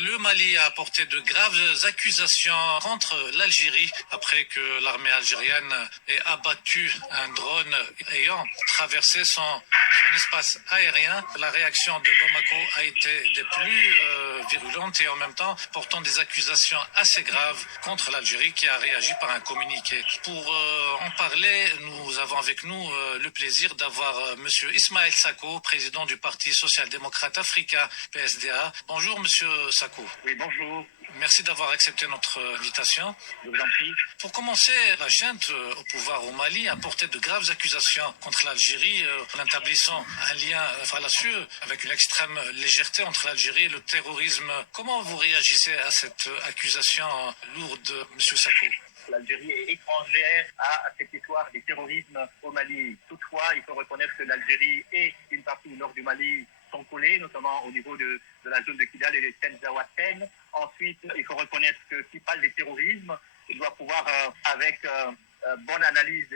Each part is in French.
Le Mali a porté de graves accusations contre l'Algérie après que l'armée algérienne ait abattu un drone ayant traversé son espace aérien. La réaction de Bamako a été des plus virulentes et en même temps portant des accusations assez graves contre l'Algérie qui a réagi par un communiqué. Pour en parler, nous avons avec nous le plaisir d'avoir Monsieur Ismaël Sako, président du Parti social-démocrate africain, PSDA. Bonjour Monsieur Sako. Oui, bonjour. Merci d'avoir accepté notre invitation. Je vous en prie. Pour commencer, la junte au pouvoir au Mali a porté de graves accusations contre l'Algérie en établissant un lien fallacieux avec une extrême légèreté entre l'Algérie et le terrorisme. Comment vous réagissez à cette accusation lourde, Monsieur Sako? L'Algérie est étrangère à cette histoire du terrorisme au Mali. Toutefois, il faut reconnaître que l'Algérie et une partie du nord du Mali sont collés, notamment au niveau de la zone de Kidal et de Tenzawatène. Ensuite, il faut reconnaître que qui parle de terrorisme, il doit pouvoir, avec bonne analyse,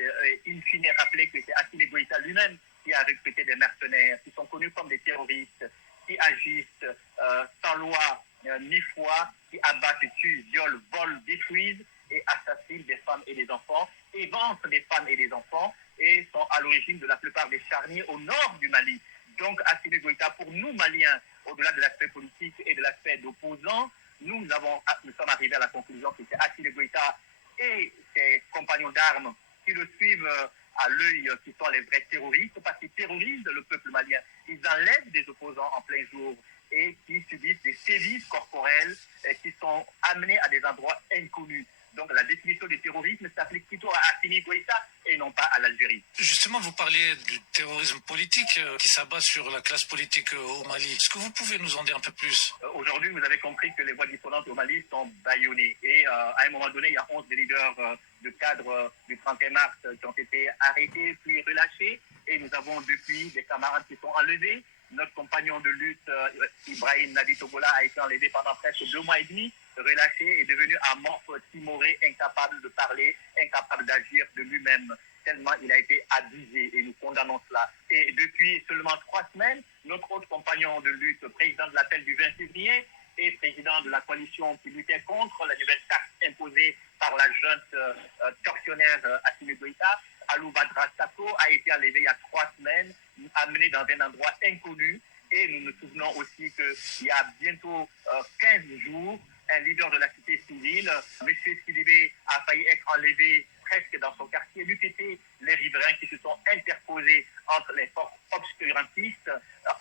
in fine, rappeler que c'est Assimi Goïta lui-même qui a recruté des mercenaires, qui sont connus comme des terroristes, qui agissent sans loi ni foi, qui abattent, tuent, violent, volent, détruisent et assassinent des femmes et des enfants, évancent des femmes et des enfants et sont à l'origine de la plupart des charniers au nord du Mali. Donc, Assimi Goïta, pour nous Maliens, au-delà de l'aspect politique et de l'aspect d'opposants, nous sommes arrivés à la conclusion que c'est Assimi Goïta et ses compagnons d'armes qui le suivent à l'œil, qui sont les vrais terroristes, parce qu'ils terrorisent le peuple malien. Ils enlèvent des opposants en plein jour et qui subissent des sévices corporels qui sont amenés à des endroits inconnus. Donc la définition du terrorisme s'applique plutôt à Assimi Goïta et non pas à l'Algérie. Justement, vous parliez du terrorisme politique qui s'abat sur la classe politique au Mali. Est-ce que vous pouvez nous en dire un peu plus? Aujourd'hui, vous avez compris que les voix dissonantes au Mali sont bâillonnées. Et à un moment donné, il y a 11 des leaders de cadre du 31 mars qui ont été arrêtés puis relâchés. Et nous avons depuis des camarades qui sont enlevés. Notre compagnon de lutte, Ibrahim Nadi Togola, a été enlevé pendant presque 2 mois et demi, relâché et devenu amorphe, timoré, incapable de parler, incapable d'agir de lui-même, tellement il a été abusé et nous condamnons cela. Et depuis seulement 3 semaines, notre autre compagnon de lutte, président de l'appel du 20 février et président de la coalition qui luttait contre la nouvelle taxe imposée par la junte tortionnaire Assimi Goïta, Alou Badra Sako, a été enlevé il y a 3 semaines, amené dans un endroit inconnu. Et nous nous souvenons aussi qu'il y a bientôt 15 jours, un leader de la cité civile, M. Sidibé, a failli être enlevé presque dans son quartier, n'eût été les riverains qui se sont interposés entre les forces obscurantistes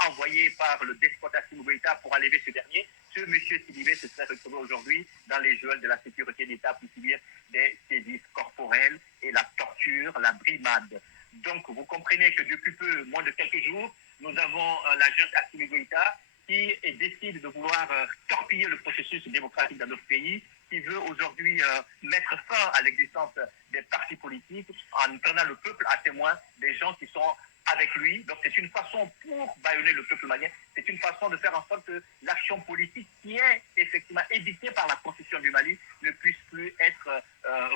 envoyées par le despote Assimi Goïta pour enlever ce dernier. Ce M. Sidibé se serait retrouvé aujourd'hui dans les geôles de la sécurité d'État pour subir des sévices corporels et la torture, la brimade. Donc vous comprenez que depuis peu, moins de quelques jours, nous avons la junte Assimi Goïta qui décide de vouloir torpiller le processus démocratique dans notre pays, qui veut aujourd'hui mettre fin à l'existence des partis politiques en prenant le peuple à témoin des gens qui sont avec lui. Donc c'est une façon pour bâillonner le peuple malien, c'est une façon de faire en sorte que l'action politique qui est effectivement édictée par la Constitution du Mali ne puisse plus être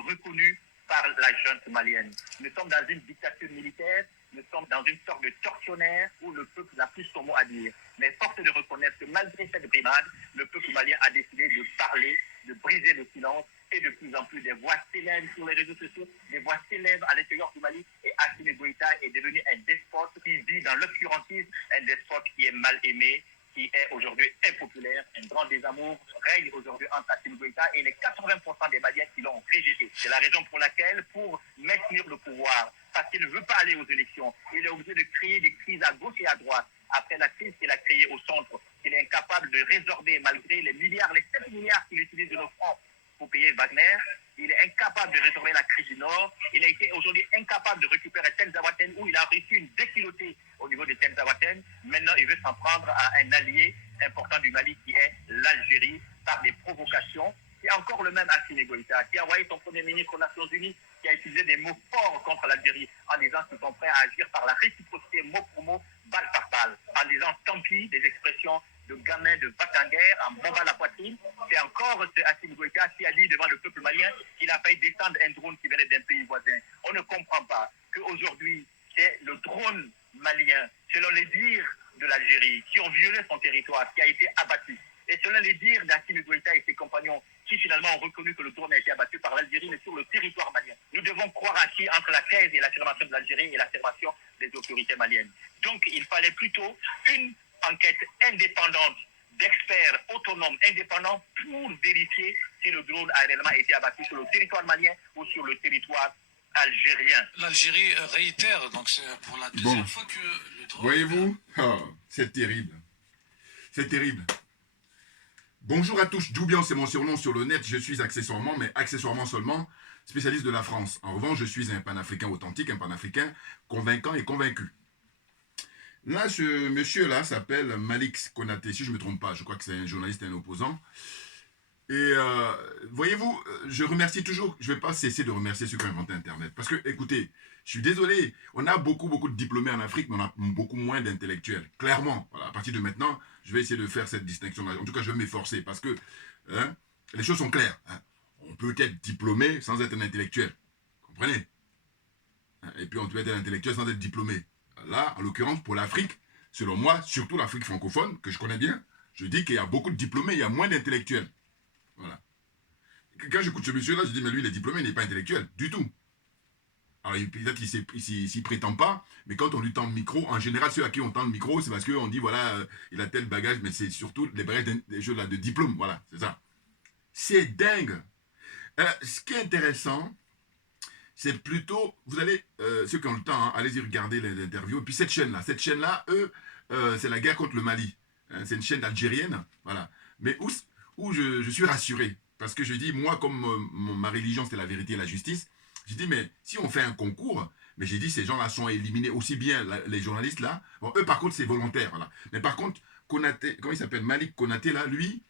reconnue par la junte malienne. Nous sommes dans une dictature militaire, nous sommes dans une sorte de tortionnaire où le peuple n'a plus son mot à dire. Mais force est de reconnaître que malgré cette brimade, le peuple malien a décidé de parler, de briser le silence et de plus en plus des voix célèbres sur les réseaux sociaux, des voix célèbres à l'intérieur du Mali. Et Assimi Goïta est devenu un despote qui vit dans l'obscurantisme, un despote qui est mal aimé, qui est aujourd'hui impopulaire. Un grand désamour règne aujourd'hui entre Assimi Goïta et les 80% des Maliens qui l'ont rejeté. C'est la raison pour laquelle, pour maintenir le pouvoir, parce qu'il ne veut pas aller aux élections, il est obligé de créer des crises à gauche et à droite. Après la crise qu'il a créée au centre, il est incapable de résorber malgré les milliards, les 7 milliards qu'il utilise de nos francs pour payer Wagner. Il est incapable de résorber la crise du Nord. Il a été aujourd'hui incapable de récupérer Tenzawatène où il a reçu une déculottée au niveau de Tenzawatène. Maintenant, il veut s'en prendre à un allié important du Mali qui est l'Algérie par des provocations. C'est encore le même Assimi Goïta qui a envoyé son premier ministre aux Nations Unies, qui a utilisé des mots forts contre l'Algérie en disant qu'ils sont prêts à agir par la réciprocité mot pour mot, balle par balle, en disant tant pis, des expressions de gamins de Vatanguer en bombant la poitrine. C'est encore ce Assimi Goïta qui a dit devant le peuple malien qu'il a failli descendre un drone qui venait d'un pays voisin. On ne comprend pas qu'aujourd'hui, c'est le drone malien, selon les dires de l'Algérie, qui ont violé son territoire, qui a été abattu. Et selon les dires d'Assimi Goïta et ses compagnons, qui finalement ont reconnu que le drone a été abattu par l'Algérie, mais sur le territoire malien. Nous devons croire à qui entre la thèse et l'affirmation de l'Algérie et l'affirmation des autorités maliennes. Donc il fallait plutôt une enquête indépendante d'experts autonomes, indépendants, pour vérifier si le drone a réellement été abattu sur le territoire malien ou sur le territoire algérien. L'Algérie réitère, donc c'est pour la deuxième fois que le drone... Voyez-vous, c'est terrible. C'est terrible. Bonjour à tous, Doubian, c'est mon surnom sur le net. Je suis accessoirement, mais accessoirement seulement, spécialiste de la France. En revanche, je suis un panafricain authentique, un panafricain convaincant et convaincu. Là, ce monsieur-là s'appelle Malik Konaté, si je ne me trompe pas. Je crois que c'est un journaliste et un opposant. Et voyez-vous, je remercie toujours, je ne vais pas cesser de remercier ceux qui ont inventé Internet. Parce que, écoutez, je suis désolé, on a beaucoup de diplômés en Afrique, mais on a beaucoup moins d'intellectuels. Clairement, voilà, à partir de maintenant, je vais essayer de faire cette distinction-là. En tout cas, je vais m'efforcer parce que les choses sont claires. On peut être diplômé sans être un intellectuel. Comprenez? Et puis, on peut être un intellectuel sans être diplômé. Là, en l'occurrence, pour l'Afrique, selon moi, surtout l'Afrique francophone, que je connais bien, je dis qu'il y a beaucoup de diplômés, il y a moins d'intellectuels. Voilà. Quand j'écoute ce monsieur-là, je dis, mais lui, il est diplômé, il n'est pas intellectuel, du tout. Alors, peut-être qu'il s'y prétend pas, mais quand on lui tend le micro, en général, ceux à qui on tend le micro, c'est parce qu'on dit, voilà, il a tel bagage, mais c'est surtout les bagages des choses là, de diplôme, voilà, c'est ça. C'est dingue. Ce qui est intéressant, c'est plutôt, vous allez, ceux qui ont le temps, hein, allez-y regarder les interviews, et puis cette chaîne-là, eux, c'est la guerre contre le Mali. Hein, c'est une chaîne algérienne, voilà. Mais où je suis rassuré, parce que je dis, moi, comme ma religion, c'est la vérité et la justice, j'ai dit, mais si on fait un concours, mais j'ai dit, ces gens-là sont éliminés aussi bien, les journalistes là. Bon, eux, par contre, c'est volontaire, voilà. Mais par contre, Konaté, comment il s'appelle, Malik Konaté, là, lui,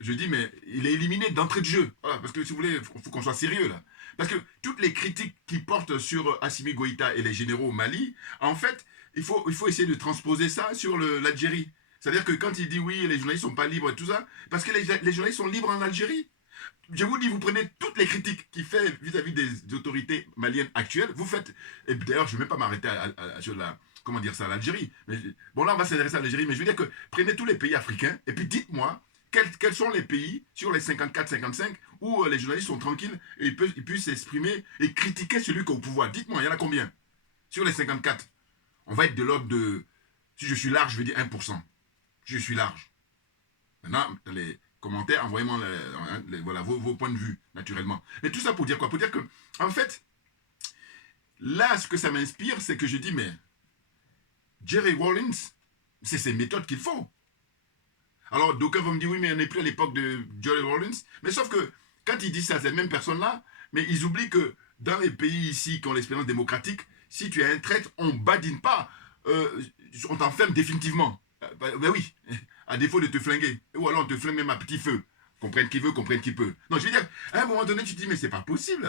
je dis, mais il est éliminé d'entrée de jeu. Voilà, parce que si vous voulez, il faut qu'on soit sérieux, là. Parce que toutes les critiques qui portent sur Assimi Goïta et les généraux au Mali, en fait, il faut essayer de transposer ça sur l'Algérie. C'est-à-dire que quand il dit, oui, les journalistes ne sont pas libres et tout ça, parce que les journalistes sont libres en Algérie. Je vous dis, vous prenez toutes les critiques qu'il fait vis-à-vis des autorités maliennes actuelles, vous faites, et d'ailleurs, je ne vais même pas m'arrêter sur comment dire ça, l'Algérie. Bon, là, on va s'adresser à l'Algérie, mais je veux dire que prenez tous les pays africains, et puis dites-moi, quels sont les pays, sur les 54-55, où les journalistes sont tranquilles, et ils puissent s'exprimer et critiquer celui qui est au pouvoir. Dites-moi, il y en a combien? Sur les 54, on va être de l'ordre de, si je suis large, je vais dire 1%. Je suis large. Maintenant, dans les commentaires, envoyez-moi voilà, vos points de vue, naturellement. Mais tout ça pour dire quoi? Pour dire que, en fait, là, ce que ça m'inspire, c'est que je dis, mais Jerry Rawlings, c'est ses méthodes qu'il faut. Alors, d'aucuns vont me dire, oui, mais on n'est plus à l'époque de Jerry Rawlings. Mais sauf que, quand ils disent ça, ces mêmes personnes-là, mais ils oublient que dans les pays ici qui ont l'expérience démocratique, si tu es un traître, on ne badine pas. On t'enferme définitivement. Ben oui, à défaut de te flinguer. Ou alors on te flingue même à petit feu. Comprenne qui veut, comprenne qui peut. Non, je veux dire, à un moment donné, tu te dis, mais c'est pas possible.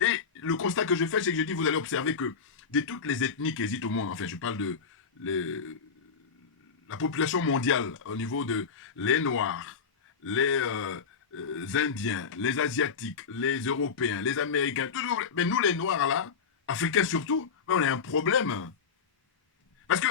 Et le constat que je fais, c'est que je dis, vous allez observer que de toutes les ethnies qui hésitent au monde, enfin, je parle de la population mondiale, au niveau de les Noirs, les Indiens, les Asiatiques, les Européens, les Américains, mais nous les Noirs là, Africains surtout, on a un problème. Parce que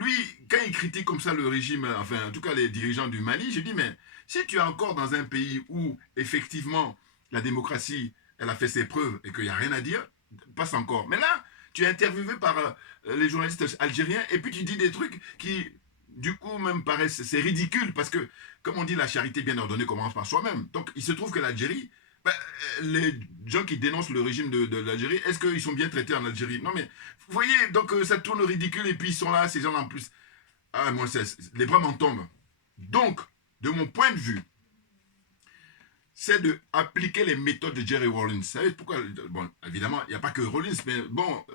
lui, quand il critique comme ça le régime, enfin en tout cas les dirigeants du Mali, je dis mais si tu es encore dans un pays où effectivement la démocratie, elle a fait ses preuves et qu'il n'y a rien à dire, passe encore. Mais là, tu es interviewé par les journalistes algériens et puis tu dis des trucs qui, du coup, même paraissent, c'est ridicule parce que, comme on dit, la charité bien ordonnée commence par soi-même. Donc, il se trouve que l'Algérie, les gens qui dénoncent le régime de l'Algérie, est-ce qu'ils sont bien traités en Algérie? Non, mais, vous voyez, donc ça tourne ridicule et puis ils sont là, ces gens-là en plus. Ah, moi, les bras m'en tombent. Donc, de mon point de vue, c'est d'appliquer les méthodes de Jerry Rawlings. Vous savez pourquoi? Bon, évidemment, il n'y a pas que Rawlings, mais bon,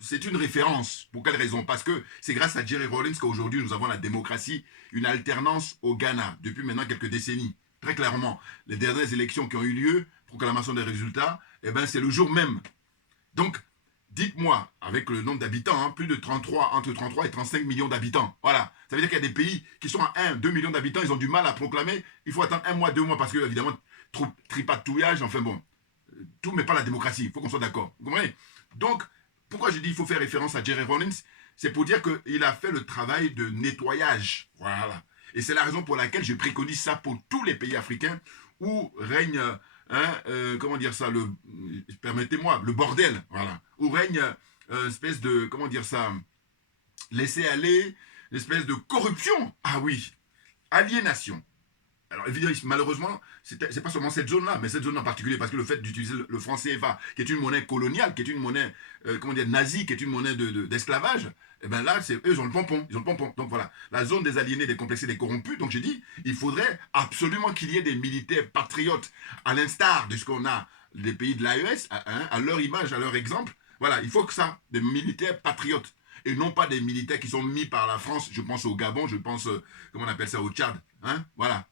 c'est une référence. Pour quelle raison? Parce que c'est grâce à Jerry Rawlings qu'aujourd'hui, nous avons la démocratie, une alternance au Ghana, depuis maintenant quelques décennies. Très clairement, les dernières élections qui ont eu lieu, proclamation des résultats, eh ben, c'est le jour même. Donc, dites-moi, avec le nombre d'habitants, hein, plus de 33, entre 33 et 35 millions d'habitants. Voilà. Ça veut dire qu'il y a des pays qui sont à 1, 2 millions d'habitants, ils ont du mal à proclamer. Il faut attendre 1 mois, 2 mois, parce que, évidemment, trop tripatouillage, enfin bon, tout mais pas la démocratie, il faut qu'on soit d'accord. Vous comprenez? Donc, pourquoi je dis qu'il faut faire référence à Jerry Rawlings? C'est pour dire qu'il a fait le travail de nettoyage. Voilà. Et c'est la raison pour laquelle je préconise ça pour tous les pays africains où règne, comment dire ça, permettez-moi, le bordel, voilà, où règne une espèce de, comment dire ça, laisser aller, une espèce de corruption. Ah oui, aliénation. Alors évidemment, malheureusement, c'est pas seulement cette zone-là, mais cette zone en particulier, parce que le fait d'utiliser le franc CFA, qui est une monnaie coloniale, qui est une monnaie, comment dire, nazie, qui est une monnaie d'esclavage, et bien là, eux, ils ont le pompon, ils ont le pompon. Donc voilà, la zone des aliénés, des complexés, des corrompus. Donc j'ai dit, il faudrait absolument qu'il y ait des militaires patriotes, à l'instar de ce qu'on a des pays de l'AES, à leur image, à leur exemple. Voilà, il faut que ça, des militaires patriotes. Et non pas des militaires qui sont mis par la France, je pense au Gabon, je pense, comment on appelle ça, au Tchad. Hein, voilà.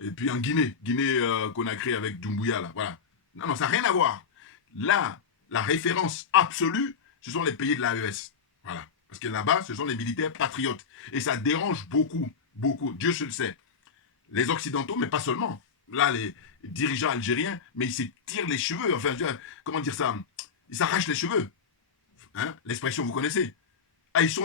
Et puis en Guinée, qu'on a créé avec Doumbouya, là, voilà. Non, non, ça n'a rien à voir. Là, la référence absolue, ce sont les pays de l'AES. Voilà. Parce que là-bas, ce sont les militaires patriotes. Et ça dérange beaucoup, beaucoup, Dieu se le sait. Les Occidentaux, mais pas seulement. Là, les dirigeants algériens, mais ils se tirent les cheveux. Enfin, comment dire ça? Ils s'arrachent les cheveux. Hein? L'expression, vous connaissez. Ah, ils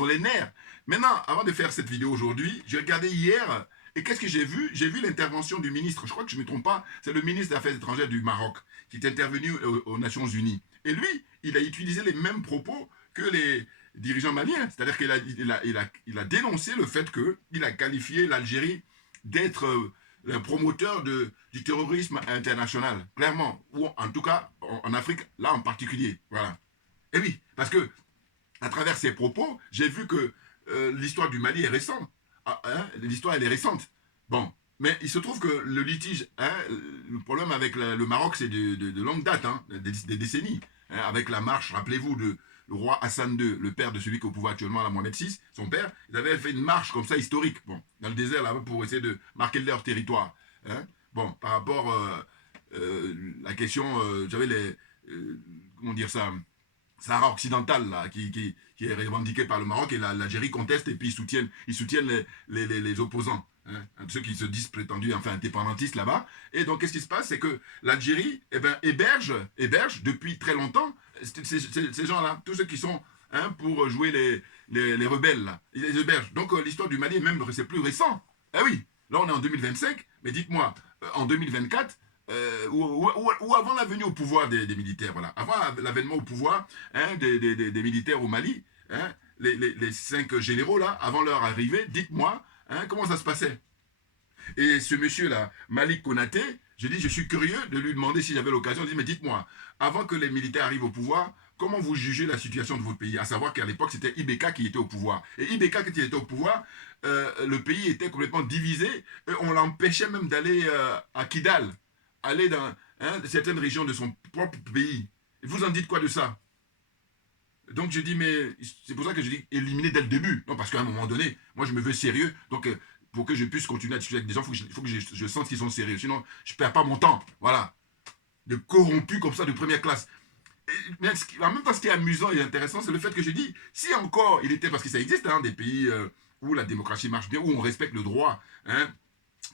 ont les nerfs. Maintenant, avant de faire cette vidéo aujourd'hui, j'ai regardé hier... Et qu'est-ce que j'ai vu? J'ai vu l'intervention du ministre, je crois que je ne me trompe pas, c'est le ministre des Affaires étrangères du Maroc, qui est intervenu aux Nations Unies. Et lui, il a utilisé les mêmes propos que les dirigeants maliens. C'est-à-dire qu'il a dénoncé le fait qu'il a qualifié l'Algérie d'être un promoteur du terrorisme international, clairement. Ou en tout cas, en Afrique, là en particulier. Voilà. Et oui, parce que, à travers ses propos, j'ai vu que l'histoire du Mali est récente. Ah, hein, l'histoire, elle est récente. Bon, mais il se trouve que le litige, le problème avec le Maroc, c'est de longue date, hein, des décennies. Hein, avec la marche, rappelez-vous, le roi Hassan II, le père de celui qui est au pouvoir actuellement, la Mohamed VI, son père, ils avaient fait une marche comme ça historique, bon, dans le désert là-bas pour essayer de marquer leur territoire. Hein. Bon, par rapport à la question, j'avais comment dire ça, Sahara occidental, là, qui est revendiqué par le Maroc, et l'Algérie conteste, et puis ils soutiennent les opposants, hein, ceux qui se disent prétendus, enfin, indépendantistes là-bas. Et donc, qu'est-ce qui se passe? C'est que l'Algérie, eh ben, héberge depuis très longtemps ces gens-là, tous ceux qui sont pour jouer les rebelles, là. Ils les hébergent. Donc, l'histoire du Mali, même, c'est plus récent. Eh oui, là, on est en 2025, mais dites-moi, en 2024, ou avant la venue au pouvoir des militaires, voilà. Avant l'avènement au pouvoir des militaires au Mali, les 5 généraux là, avant leur arrivée, dites-moi comment ça se passait. Et ce monsieur-là, Malik Konaté, je suis curieux de lui demander si j'avais l'occasion de dire, mais dites-moi, avant que les militaires arrivent au pouvoir, comment vous jugez la situation de votre pays? À savoir qu'à l'époque, c'était Ibeka qui était au pouvoir. Et Ibeka, quand il était au pouvoir, le pays était complètement divisé, et on l'empêchait même d'aller à Kidal, aller dans certaines régions de son propre pays. Et vous en dites quoi de ça? Donc je dis, mais c'est pour ça que je dis éliminer dès le début. Non, parce qu'à un moment donné, moi je me veux sérieux. Donc pour que je puisse continuer à discuter avec des gens, il faut que je sente qu'ils sont sérieux. Sinon, je ne perds pas mon temps. Voilà. De corrompus comme ça de première classe. Mais en même temps, ce qui est amusant et intéressant, c'est le fait que je dis, si encore il était, parce que ça existe, des pays où la démocratie marche bien, où on respecte le droit,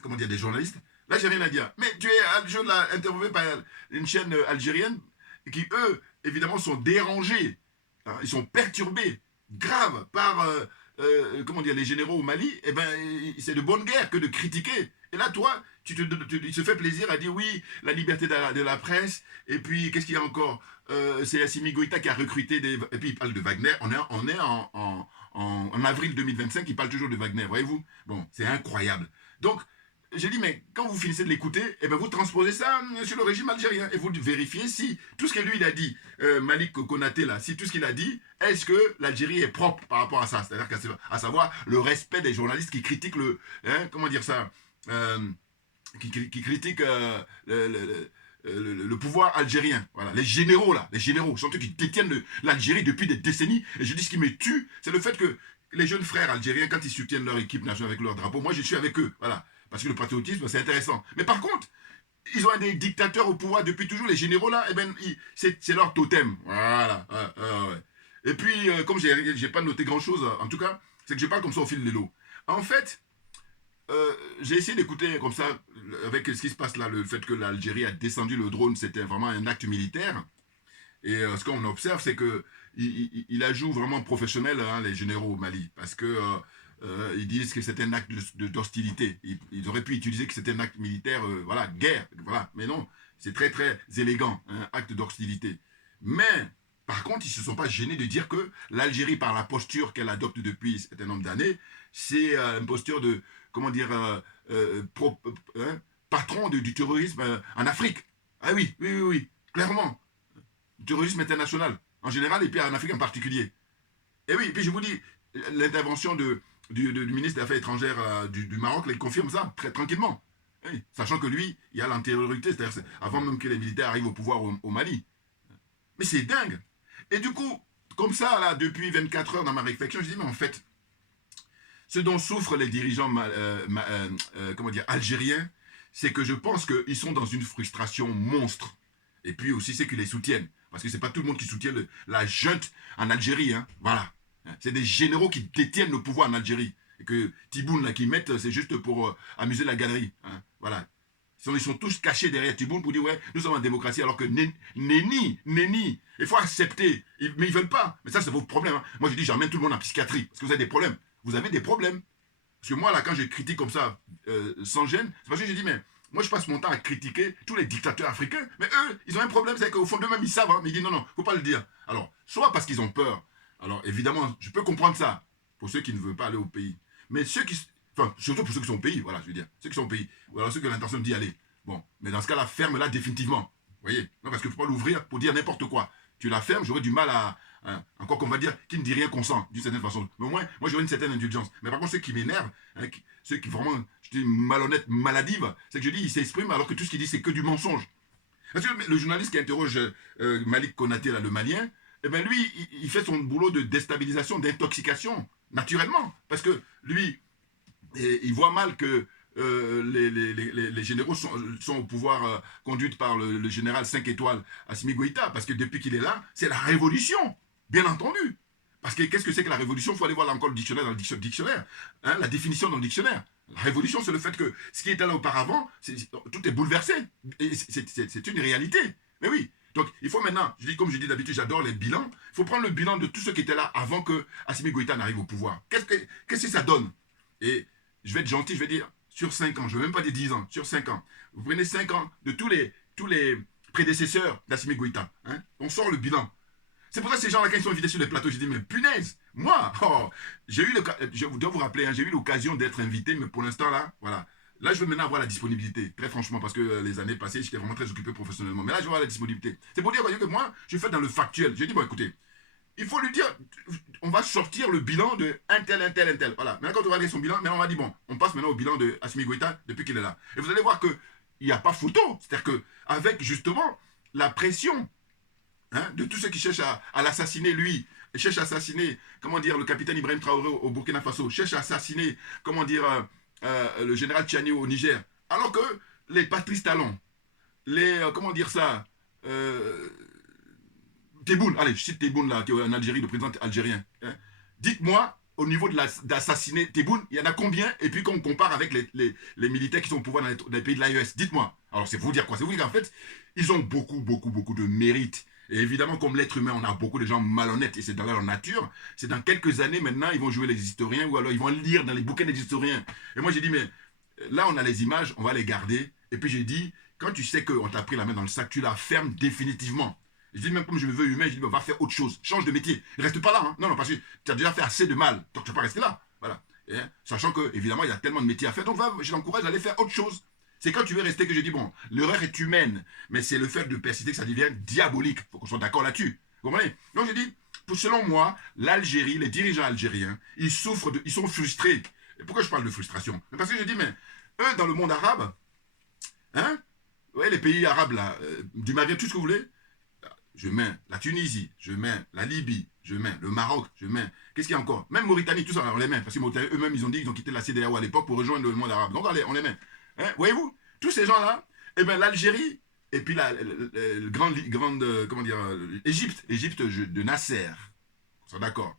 comment dire, des journalistes. Là, j'ai rien à dire. Mais tu es interviewé par une chaîne algérienne qui, eux, évidemment, sont dérangés. Hein, ils sont perturbés, grave, par comment dire, les généraux au Mali. Eh bien, c'est de bonne guerre que de critiquer. Et là, toi, il se fait plaisir à dire oui, la liberté de la presse. Et puis, qu'est-ce qu'il y a encore? C'est Assimi Goïta qui a recruté des... Et puis, il parle de Wagner. On est en avril 2025, il parle toujours de Wagner, voyez-vous? Bon, c'est incroyable. Donc, j'ai dit, mais quand vous finissez de l'écouter, eh ben vous transposez ça sur le régime algérien et vous vérifiez si tout ce que lui il a dit, Malik Konaté là, si tout ce qu'il a dit, est-ce que l'Algérie est propre par rapport à ça? C'est-à-dire à savoir le respect des journalistes qui critiquent comment dire ça, qui critiquent le pouvoir algérien. Voilà, les généraux là, les généraux, sont eux qui détiennent l'Algérie depuis des décennies. Et je dis ce qui me tue, c'est le fait que les jeunes frères algériens, quand ils soutiennent leur équipe nationale avec leur drapeau, moi je suis avec eux, voilà. Parce que le patriotisme, c'est intéressant. Mais par contre, ils ont des dictateurs au pouvoir depuis toujours. Les généraux, là, eh ben, c'est leur totem. Voilà. Ouais. Et puis, comme j'ai pas noté grand-chose, en tout cas, c'est que je parle comme ça au fil de l'eau. En fait, j'ai essayé d'écouter comme ça, avec ce qui se passe là, le fait que l'Algérie a descendu le drone, c'était vraiment un acte militaire. Et ce qu'on observe, c'est que il joue vraiment professionnel, les généraux au Mali. Parce que ils disent que c'est un acte d'hostilité. Ils auraient pu utiliser que c'était un acte militaire, voilà, guerre, voilà. Mais non, c'est très très élégant, un acte d'hostilité. Mais, par contre, ils ne se sont pas gênés de dire que l'Algérie, par la posture qu'elle adopte depuis un certain nombre d'années, c'est une posture de, comment dire, patron du terrorisme en Afrique. Ah oui, oui, oui, oui, clairement. Du terrorisme international, en général, et puis en Afrique en particulier. Et oui, puis je vous dis, l'intervention du ministre des Affaires étrangères du Maroc, il confirme ça très tranquillement. Oui, sachant que lui, il y a l'antériorité, c'est-à-dire avant même que les militaires arrivent au pouvoir au Mali. Mais c'est dingue. Et du coup, comme ça, là, depuis 24 heures dans ma réflexion, je dis, mais en fait, ce dont souffrent les dirigeants comment dire, algériens, c'est que je pense qu'ils sont dans une frustration monstre. Et puis aussi, c'est qu'ils les soutiennent. Parce que ce n'est pas tout le monde qui soutient la junte en Algérie. Hein. Voilà. C'est des généraux qui détiennent le pouvoir en Algérie. Et que Tiboun, là, qui mettent, c'est juste pour amuser la galerie. Hein. Voilà. Ils sont tous cachés derrière Tiboun pour dire, ouais, nous sommes en démocratie, alors que nenni, il faut accepter. Mais ils ne veulent pas. Mais ça, c'est votre problème. Hein. Moi, je dis, j'emmène tout le monde en psychiatrie. Parce que vous avez des problèmes. Vous avez des problèmes. Parce que moi, là, quand je critique comme ça, sans gêne, c'est parce que je dis, mais moi, je passe mon temps à critiquer tous les dictateurs africains. Mais eux, ils ont un problème, c'est qu'au fond d'eux-mêmes, ils savent. Hein, mais ils disent, non, il ne faut pas le dire. Alors, soit parce qu'ils ont peur. Alors, évidemment, je peux comprendre ça, pour ceux qui ne veulent pas aller au pays. Mais ceux qui... Enfin, surtout pour ceux qui sont au pays, voilà, je veux dire. Ceux qui sont au pays. Ou alors ceux qui ont l'intention d'y aller. Bon, mais dans ce cas-là, ferme-la définitivement. Vous voyez? Non, parce qu'il ne faut pas l'ouvrir pour dire n'importe quoi. Tu la fermes, j'aurais du mal à... encore qu'on va dire, qui ne dit rien consent, d'une certaine façon. Mais au moins, moi j'aurais une certaine indulgence. Mais par contre, ceux qui m'énervent, hein, ceux qui vraiment, je dis malhonnêtes, maladives, c'est que je dis, ils s'expriment alors que tout ce qu'il dit, c'est que du mensonge. Parce que le journaliste qui interroge Malik Konaté, là, le Malien, eh ben lui, il fait son boulot de déstabilisation, d'intoxication, naturellement. Parce que lui, il voit mal que les généraux sont au pouvoir conduits par le général 5 étoiles Assimi Goïta, parce que depuis qu'il est là, c'est la révolution, bien entendu. Parce que qu'est-ce que c'est que la révolution? Il faut aller voir là encore le dictionnaire dans le dictionnaire, hein, la définition dans le dictionnaire. La révolution, c'est le fait que ce qui était là auparavant, tout est bouleversé. C'est une réalité. Mais oui. Donc, il faut maintenant, comme je dis d'habitude, j'adore les bilans. Il faut prendre le bilan de tous ceux qui étaient là avant que Assimi Goïta n'arrive au pouvoir. Qu'est-ce que ça donne? Et je vais être gentil, je vais dire, sur 5 ans, je ne veux même pas dire 10 ans, sur 5 ans. Vous prenez 5 ans de tous les prédécesseurs d'Assimi Goïta. Hein, on sort le bilan. C'est pour ça que ces gens-là, quand ils sont invités sur les plateaux, je dis, mais punaise, moi, je dois vous rappeler, hein, j'ai eu l'occasion d'être invité, mais pour l'instant, là, voilà. Là, je veux maintenant avoir la disponibilité, très franchement, parce que les années passées, j'étais vraiment très occupé professionnellement. Mais là, je veux avoir la disponibilité. C'est pour dire, voyez, que moi, je fais dans le factuel. J'ai dit, bon, écoutez, il faut lui dire, on va sortir le bilan de un tel. Voilà. Maintenant, quand on va regarder son bilan, maintenant, on va dire, bon, on passe maintenant au bilan de Assimi Goïta depuis qu'il est là. Et vous allez voir qu'il n'y a pas photo. C'est-à-dire qu'avec, justement, la pression, hein, de tous ceux qui cherchent à l'assassiner, lui, et cherchent à assassiner, comment dire, le capitaine Ibrahim Traoré au Burkina Faso, cherchent à assassiner, comment dire, le général Tchiani au Niger, alors que les Patrice Talon, les, comment dire ça, Tebboune, allez, je cite Tebboune là, qui est en Algérie, le président algérien, hein, dites-moi, au niveau d'assassiner Tebboune, il y en a combien? Et puis quand on compare avec les militaires qui sont au pouvoir dans les pays de l'AES, dites-moi. Alors c'est vous dire quoi? C'est vous dire qu'en fait, ils ont beaucoup de mérite. Et évidemment, comme l'être humain, on a beaucoup de gens malhonnêtes, et c'est dans leur nature. C'est dans quelques années, maintenant, ils vont jouer les historiens, ou alors ils vont lire dans les bouquins des historiens. Et moi, j'ai dit, mais là, on a les images, on va les garder. Et puis j'ai dit, quand tu sais qu'on t'a pris la main dans le sac, tu la fermes définitivement. Je dis, même comme je me veux humain, je dis, va faire autre chose, change de métier. Ne reste pas là, hein. Non, parce que tu as déjà fait assez de mal, donc tu ne vas pas rester là. Voilà. Et, hein, sachant que, évidemment, il y a tellement de métiers à faire, donc je t'encourage à aller faire autre chose. C'est quand tu veux rester que je dis, bon, l'erreur est humaine, mais c'est le fait de persister que ça devient diabolique. Il faut qu'on soit d'accord là-dessus. Vous comprenez? Donc je dis, selon moi, l'Algérie, les dirigeants algériens, ils souffrent, ils sont frustrés. Et pourquoi je parle de frustration? Parce que je dis, mais eux, dans le monde arabe, hein, ouais, les pays arabes, là, du Maghreb, tout ce que vous voulez, je mets la Tunisie, je mets la Libye, je mets le Maroc, je mets... Qu'est-ce qu'il y a encore? Même Mauritanie, tout ça, on les met. Parce que eux-mêmes, ils ont dit qu'ils ont quitté la CEDEAO à l'époque pour rejoindre le monde arabe. Donc allez, on les met. Hein, voyez-vous, tous ces gens-là, eh bien l'Algérie, et puis la grande comment dire, Égypte de Nasser, on soit d'accord.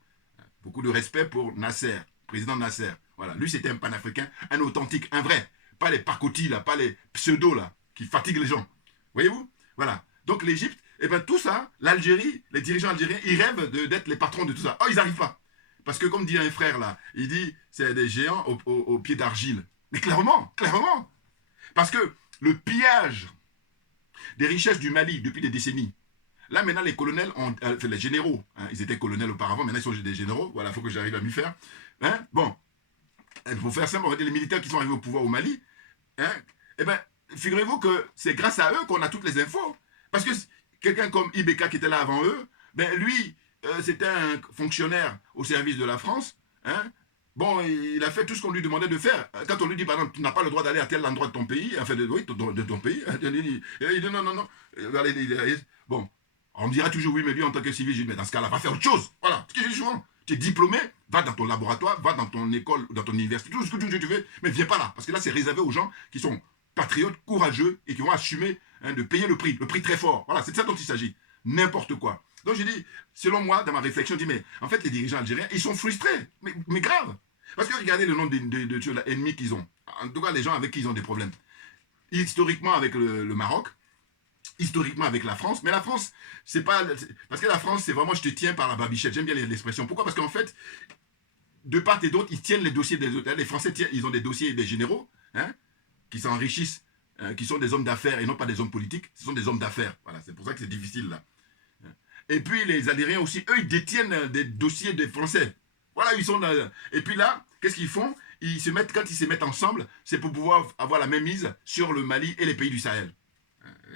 Beaucoup de respect pour Nasser, président Nasser. Voilà, lui c'était un panafricain, un authentique, un vrai. Pas les pacotis là, pas les pseudos là, qui fatiguent les gens. Voyez-vous? Voilà. Donc l'Égypte, eh bien tout ça, l'Algérie, les dirigeants algériens, ils rêvent d'être les patrons de tout ça. Oh, ils n'arrivent pas. Parce que comme dit un frère là, il dit c'est des géants au pied d'argile. Mais clairement, clairement. Parce que le pillage des richesses du Mali depuis des décennies, là maintenant les colonels, les généraux, hein, ils étaient colonels auparavant, maintenant ils sont des généraux, voilà, il faut que j'arrive à m'y faire. Hein, bon, pour faire simple, on va dire les militaires qui sont arrivés au pouvoir au Mali, hein, eh bien, figurez-vous que c'est grâce à eux qu'on a toutes les infos. Parce que quelqu'un comme Ibeka qui était là avant eux, ben lui, c'était un fonctionnaire au service de la France. Hein. Bon, il a fait tout ce qu'on lui demandait de faire. Quand on lui dit, par exemple, tu n'as pas le droit d'aller à tel endroit de ton pays, enfin, oui, de ton pays, il dit non, non, non. Bon, on me dira toujours, oui, mais lui, en tant que civil, je dis, mais dans ce cas-là, va faire autre chose. Voilà, ce que je dis souvent. Tu es diplômé, va dans ton laboratoire, va dans ton école, dans ton université, tout ce que tu veux, mais viens pas là. Parce que là, c'est réservé aux gens qui sont patriotes, courageux et qui vont assumer de payer le prix très fort. Voilà, c'est de ça dont il s'agit. N'importe quoi. Donc je dis, selon moi, dans ma réflexion, je dis, mais en fait, les dirigeants algériens, ils sont frustrés. Mais grave. Parce que regardez le nombre d'ennemis qu'ils ont. En tout cas, les gens avec qui ils ont des problèmes. Historiquement, avec le Maroc, historiquement avec la France, mais la France, c'est pas... Parce que la France, c'est vraiment, je te tiens par la barbichette. J'aime bien l'expression. Pourquoi? Parce qu'en fait, de part et d'autre, ils tiennent les dossiers des autres. Les Français, ils ont des dossiers des généraux, hein, qui s'enrichissent, qui sont des hommes d'affaires et non pas des hommes politiques. Ce sont des hommes d'affaires. Voilà, c'est pour ça que c'est difficile, là. Et puis, les Algériens aussi, eux, ils détiennent des dossiers des Français. Voilà, ils sont dans... Et puis là, qu'est-ce qu'ils font? Quand ils se mettent ensemble, c'est pour pouvoir avoir la même mise sur le Mali et les pays du Sahel.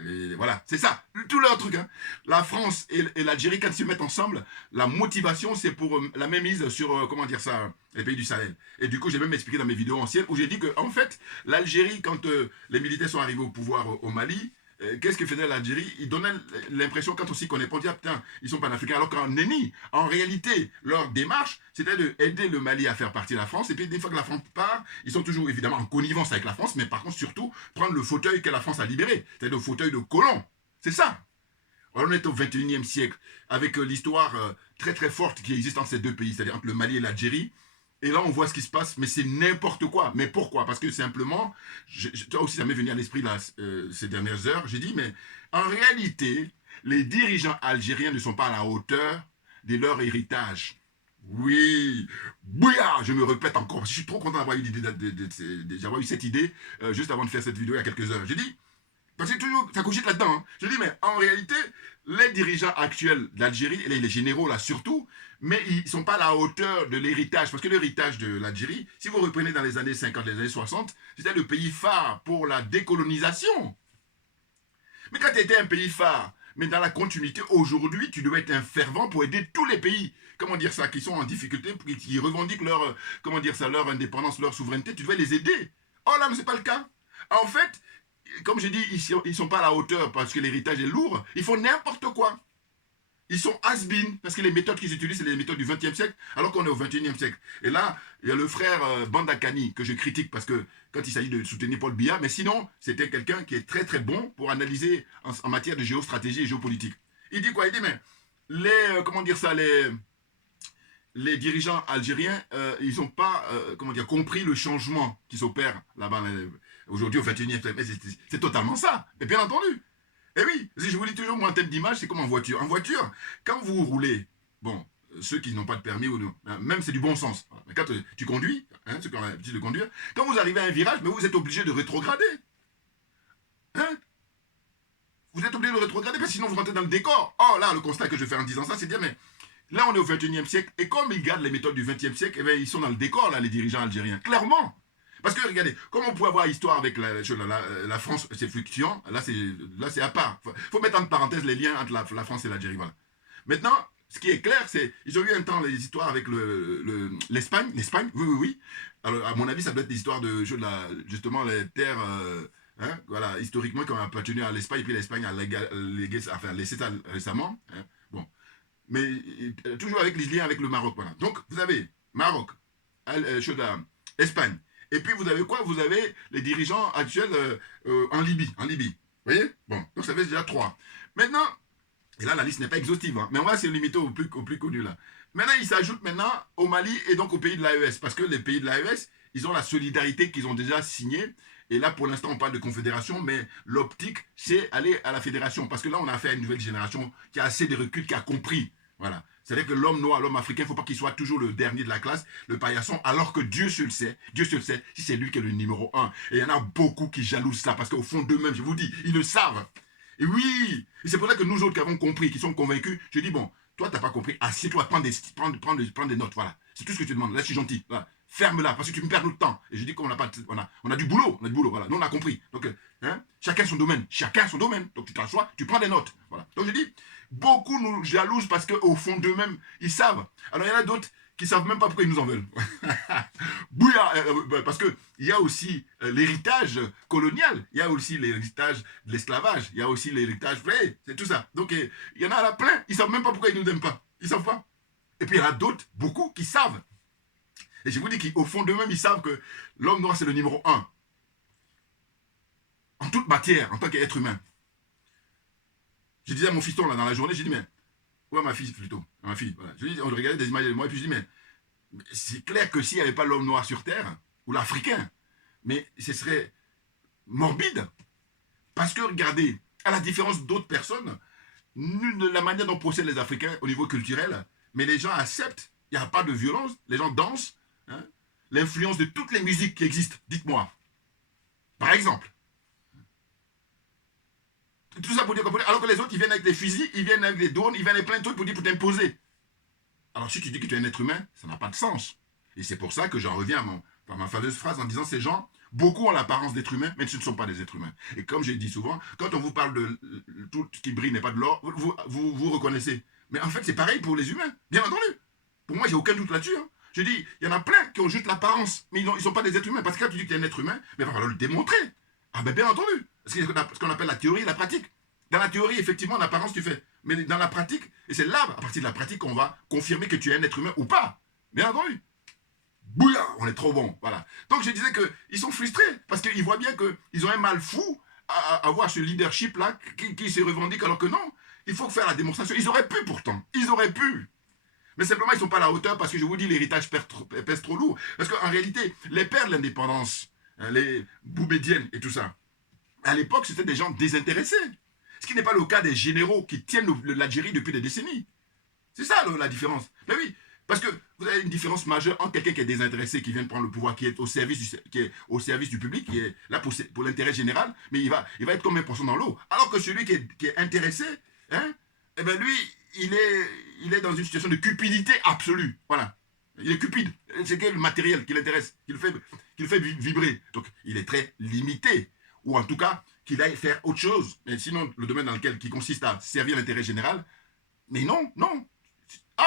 Et voilà, c'est ça, tout leur truc. Hein. La France et l'Algérie, quand ils se mettent ensemble, la motivation, c'est pour la même mise sur, comment dire ça, les pays du Sahel. Et du coup, j'ai même expliqué dans mes vidéos anciennes où j'ai dit que, en fait, l'Algérie, quand les militaires sont arrivés au pouvoir au Mali, qu'est-ce que faisait l'Algérie? Ils donnaient l'impression, quand aussi qu'on est pas dit, ah, putain, ils sont panafricains, alors qu'en nenni, en réalité, leur démarche, c'était d'aider le Mali à faire partie de la France, et puis une fois que la France part, ils sont toujours évidemment en connivence avec la France, mais par contre, surtout, prendre le fauteuil que la France a libéré, c'est-à-dire le fauteuil de colon. C'est ça. Alors, on est au 21e siècle, avec l'histoire très très forte qui existe entre ces deux pays, c'est-à-dire entre le Mali et l'Algérie. Et là, on voit ce qui se passe, mais c'est n'importe quoi. Mais pourquoi? Parce que simplement, toi aussi, ça m'est venu à l'esprit là, ces dernières heures, j'ai dit, mais en réalité, les dirigeants algériens ne sont pas à la hauteur de leur héritage. Oui, bouillard, je me répète encore, parce que je suis trop content d'avoir eu cette idée juste avant de faire cette vidéo il y a quelques heures. J'ai dit, parce que toujours, ça cogite là-dedans. Hein. Je dis, mais en réalité, les dirigeants actuels d'Algérie, et les généraux là surtout, mais ils ne sont pas à la hauteur de l'héritage. Parce que l'héritage de l'Algérie, si vous reprenez dans les années 50, les années 60, c'était le pays phare pour la décolonisation. Mais quand tu étais un pays phare, mais dans la continuité, aujourd'hui, tu dois être un fervent pour aider tous les pays, comment dire ça, qui sont en difficulté, qui revendiquent leur, comment dire ça, leur indépendance, leur souveraineté, tu dois les aider. Oh là, mais ce n'est pas le cas. En fait, comme j'ai dit, ils ne sont pas à la hauteur parce que l'héritage est lourd. Ils font n'importe quoi. Ils sont has-been parce que les méthodes qu'ils utilisent, c'est les méthodes du XXe siècle, alors qu'on est au XXIe siècle. Et là, il y a le frère Bandakani que je critique parce que quand il s'agit de soutenir Paul Biya, mais sinon, c'était quelqu'un qui est très très bon pour analyser en matière de géostratégie et géopolitique. Il dit quoi? Il dit, mais comment dire ça, les dirigeants algériens, ils n'ont pas comment dire, compris le changement qui s'opère là-bas aujourd'hui au XXIe siècle. Mais c'est totalement ça. Mais bien entendu. Et oui, si je vous dis toujours, moi, en termes d'image, c'est comme en voiture. En voiture, quand vous roulez, bon, ceux qui n'ont pas de permis, ou même c'est du bon sens. Mais quand tu conduis, hein, ceux qui ont l'habitude de conduire, quand vous arrivez à un virage, mais vous êtes obligé de rétrograder. Hein? Vous êtes obligé de rétrograder, parce que sinon vous rentrez dans le décor. Oh là, le constat que je fais en disant ça, c'est dire, mais là, on est au XXIe siècle, et comme ils gardent les méthodes du XXe siècle, eh bien, ils sont dans le décor, là, les dirigeants algériens. Clairement. Parce que, regardez, comme on peut avoir histoire avec la France, c'est fluctuant, là, c'est à part. Il faut mettre entre parenthèses les liens entre la France et l'Algérie, voilà. Maintenant, ce qui est clair, c'est, ils ont eu un temps les histoires avec l'Espagne, oui. Alors, à mon avis, ça doit être l'histoire de justement, les terres, hein, voilà, historiquement, qui ont appartenu à l'Espagne, et puis l'Espagne a laissé ça récemment, hein, bon. Mais toujours avec les liens avec le Maroc, voilà. Donc, vous avez Maroc, Espagne. Et puis vous avez quoi? Vous avez les dirigeants actuels en Libye. Vous voyez? Bon, donc ça fait déjà 3. Maintenant, et là la liste n'est pas exhaustive, hein, mais on va se limiter au plus connu là. Maintenant, ils s'ajoutent maintenant au Mali et donc aux pays de l'AES. Parce que les pays de l'AES, ils ont la solidarité qu'ils ont déjà signée. Et là, pour l'instant, on parle de confédération, mais l'optique, c'est aller à la fédération. Parce que là, on a affaire à une nouvelle génération qui a assez de recul, qui a compris. Voilà. C'est-à-dire que l'homme noir, l'homme africain, il ne faut pas qu'il soit toujours le dernier de la classe, le paillasson, alors que Dieu se le sait, si c'est lui qui est le numéro un. Et il y en a beaucoup qui jalousent ça, parce qu'au fond d'eux-mêmes, je vous dis, ils le savent. Et oui, et c'est pour ça que nous autres qui avons compris, qui sommes convaincus, je dis, bon, toi, tu n'as pas compris, assieds-toi, prends des notes, voilà. C'est tout ce que tu demandes, là, je suis gentil, voilà. Ferme-la, parce que tu me perds notre temps. Et je dis qu'on n'a pas, on a du boulot, voilà. Nous, on a compris. Donc, chacun son domaine. Donc, tu t'assois, tu prends des notes, voilà. Donc, je dis, beaucoup nous jalousent parce qu'au fond d'eux-mêmes, ils savent. Alors, il y en a d'autres qui ne savent même pas pourquoi ils nous en veulent. Bouya, parce qu'il y a aussi l'héritage colonial, il y a aussi l'héritage de l'esclavage, il y a aussi l'héritage, c'est tout ça. Donc, il y en a là plein, ils ne savent même pas pourquoi ils ne nous aiment pas. Ils ne savent pas. Et puis, il y en a d'autres, beaucoup, qui savent. Et je vous dis qu'au fond d'eux-mêmes, ils savent que l'homme noir, c'est le numéro un. En toute matière, en tant qu'être humain. Je disais à mon fiston, là, dans la journée, j'ai dit, mais... Ouais, ma fille, plutôt. Ma fille, voilà. Je dis, on regardait des images de moi, et puis je dis, mais... C'est clair que s'il n'y avait pas l'homme noir sur Terre, ou l'Africain, mais ce serait morbide. Parce que, regardez, à la différence d'autres personnes, la manière dont procèdent les Africains au niveau culturel, mais les gens acceptent, il n'y a pas de violence, les gens dansent, hein, l'influence de toutes les musiques qui existent, dites-moi. Par exemple. Tout ça pour dire qu'on alors que les autres, ils viennent avec des fusils, ils viennent avec des drones, ils viennent avec plein de trucs pour t'imposer. Alors si tu dis que tu es un être humain, ça n'a pas de sens. Et c'est pour ça que j'en reviens à ma fameuse phrase en disant ces gens, beaucoup ont l'apparence d'être humains, mais ce ne sont pas des êtres humains. Et comme j'ai dit souvent, quand on vous parle de tout ce qui brille n'est pas de l'or, vous reconnaissez. Mais en fait, c'est pareil pour les humains, bien entendu. Pour moi, j'ai aucun doute là-dessus. Hein. Je dis, il y en a plein qui ont juste l'apparence, mais ils ne sont pas des êtres humains. Parce que quand tu dis que tu es un être humain, mais il va falloir le démontrer. Ah ben bien entendu. C'est ce qu'on appelle la théorie et la pratique. Dans la théorie, effectivement, en apparence, tu fais. Mais dans la pratique, et c'est là, à partir de la pratique, qu'on va confirmer que tu es un être humain ou pas. Bien entendu. Bouya, on est trop bon. Voilà. Donc je disais qu'ils sont frustrés parce qu'ils voient bien qu'ils ont un mal fou à avoir ce leadership-là qui se revendique alors que non. Il faut faire la démonstration. Ils auraient pu pourtant. Ils auraient pu. Mais simplement, ils ne sont pas à la hauteur parce que je vous dis, l'héritage pèse trop lourd. Parce qu'en réalité, les pères de l'indépendance, les Boubédiennes et tout ça, à l'époque, c'était des gens désintéressés. Ce qui n'est pas le cas des généraux qui tiennent l'Algérie depuis des décennies. C'est ça la différence. Mais oui, parce que vous avez une différence majeure entre quelqu'un qui est désintéressé, qui vient de prendre le pouvoir, qui est au service du public, qui est là pour l'intérêt général, mais il va être comme un poisson dans l'eau. Alors que celui qui est intéressé, hein, eh ben lui, il est dans une situation de cupidité absolue. Voilà. Il est cupide. C'est le matériel qui l'intéresse, qui le fait vibrer. Donc, il est très limité. Ou en tout cas, qu'il aille faire autre chose. Mais sinon, le domaine dans lequel qui consiste à servir l'intérêt général, mais non.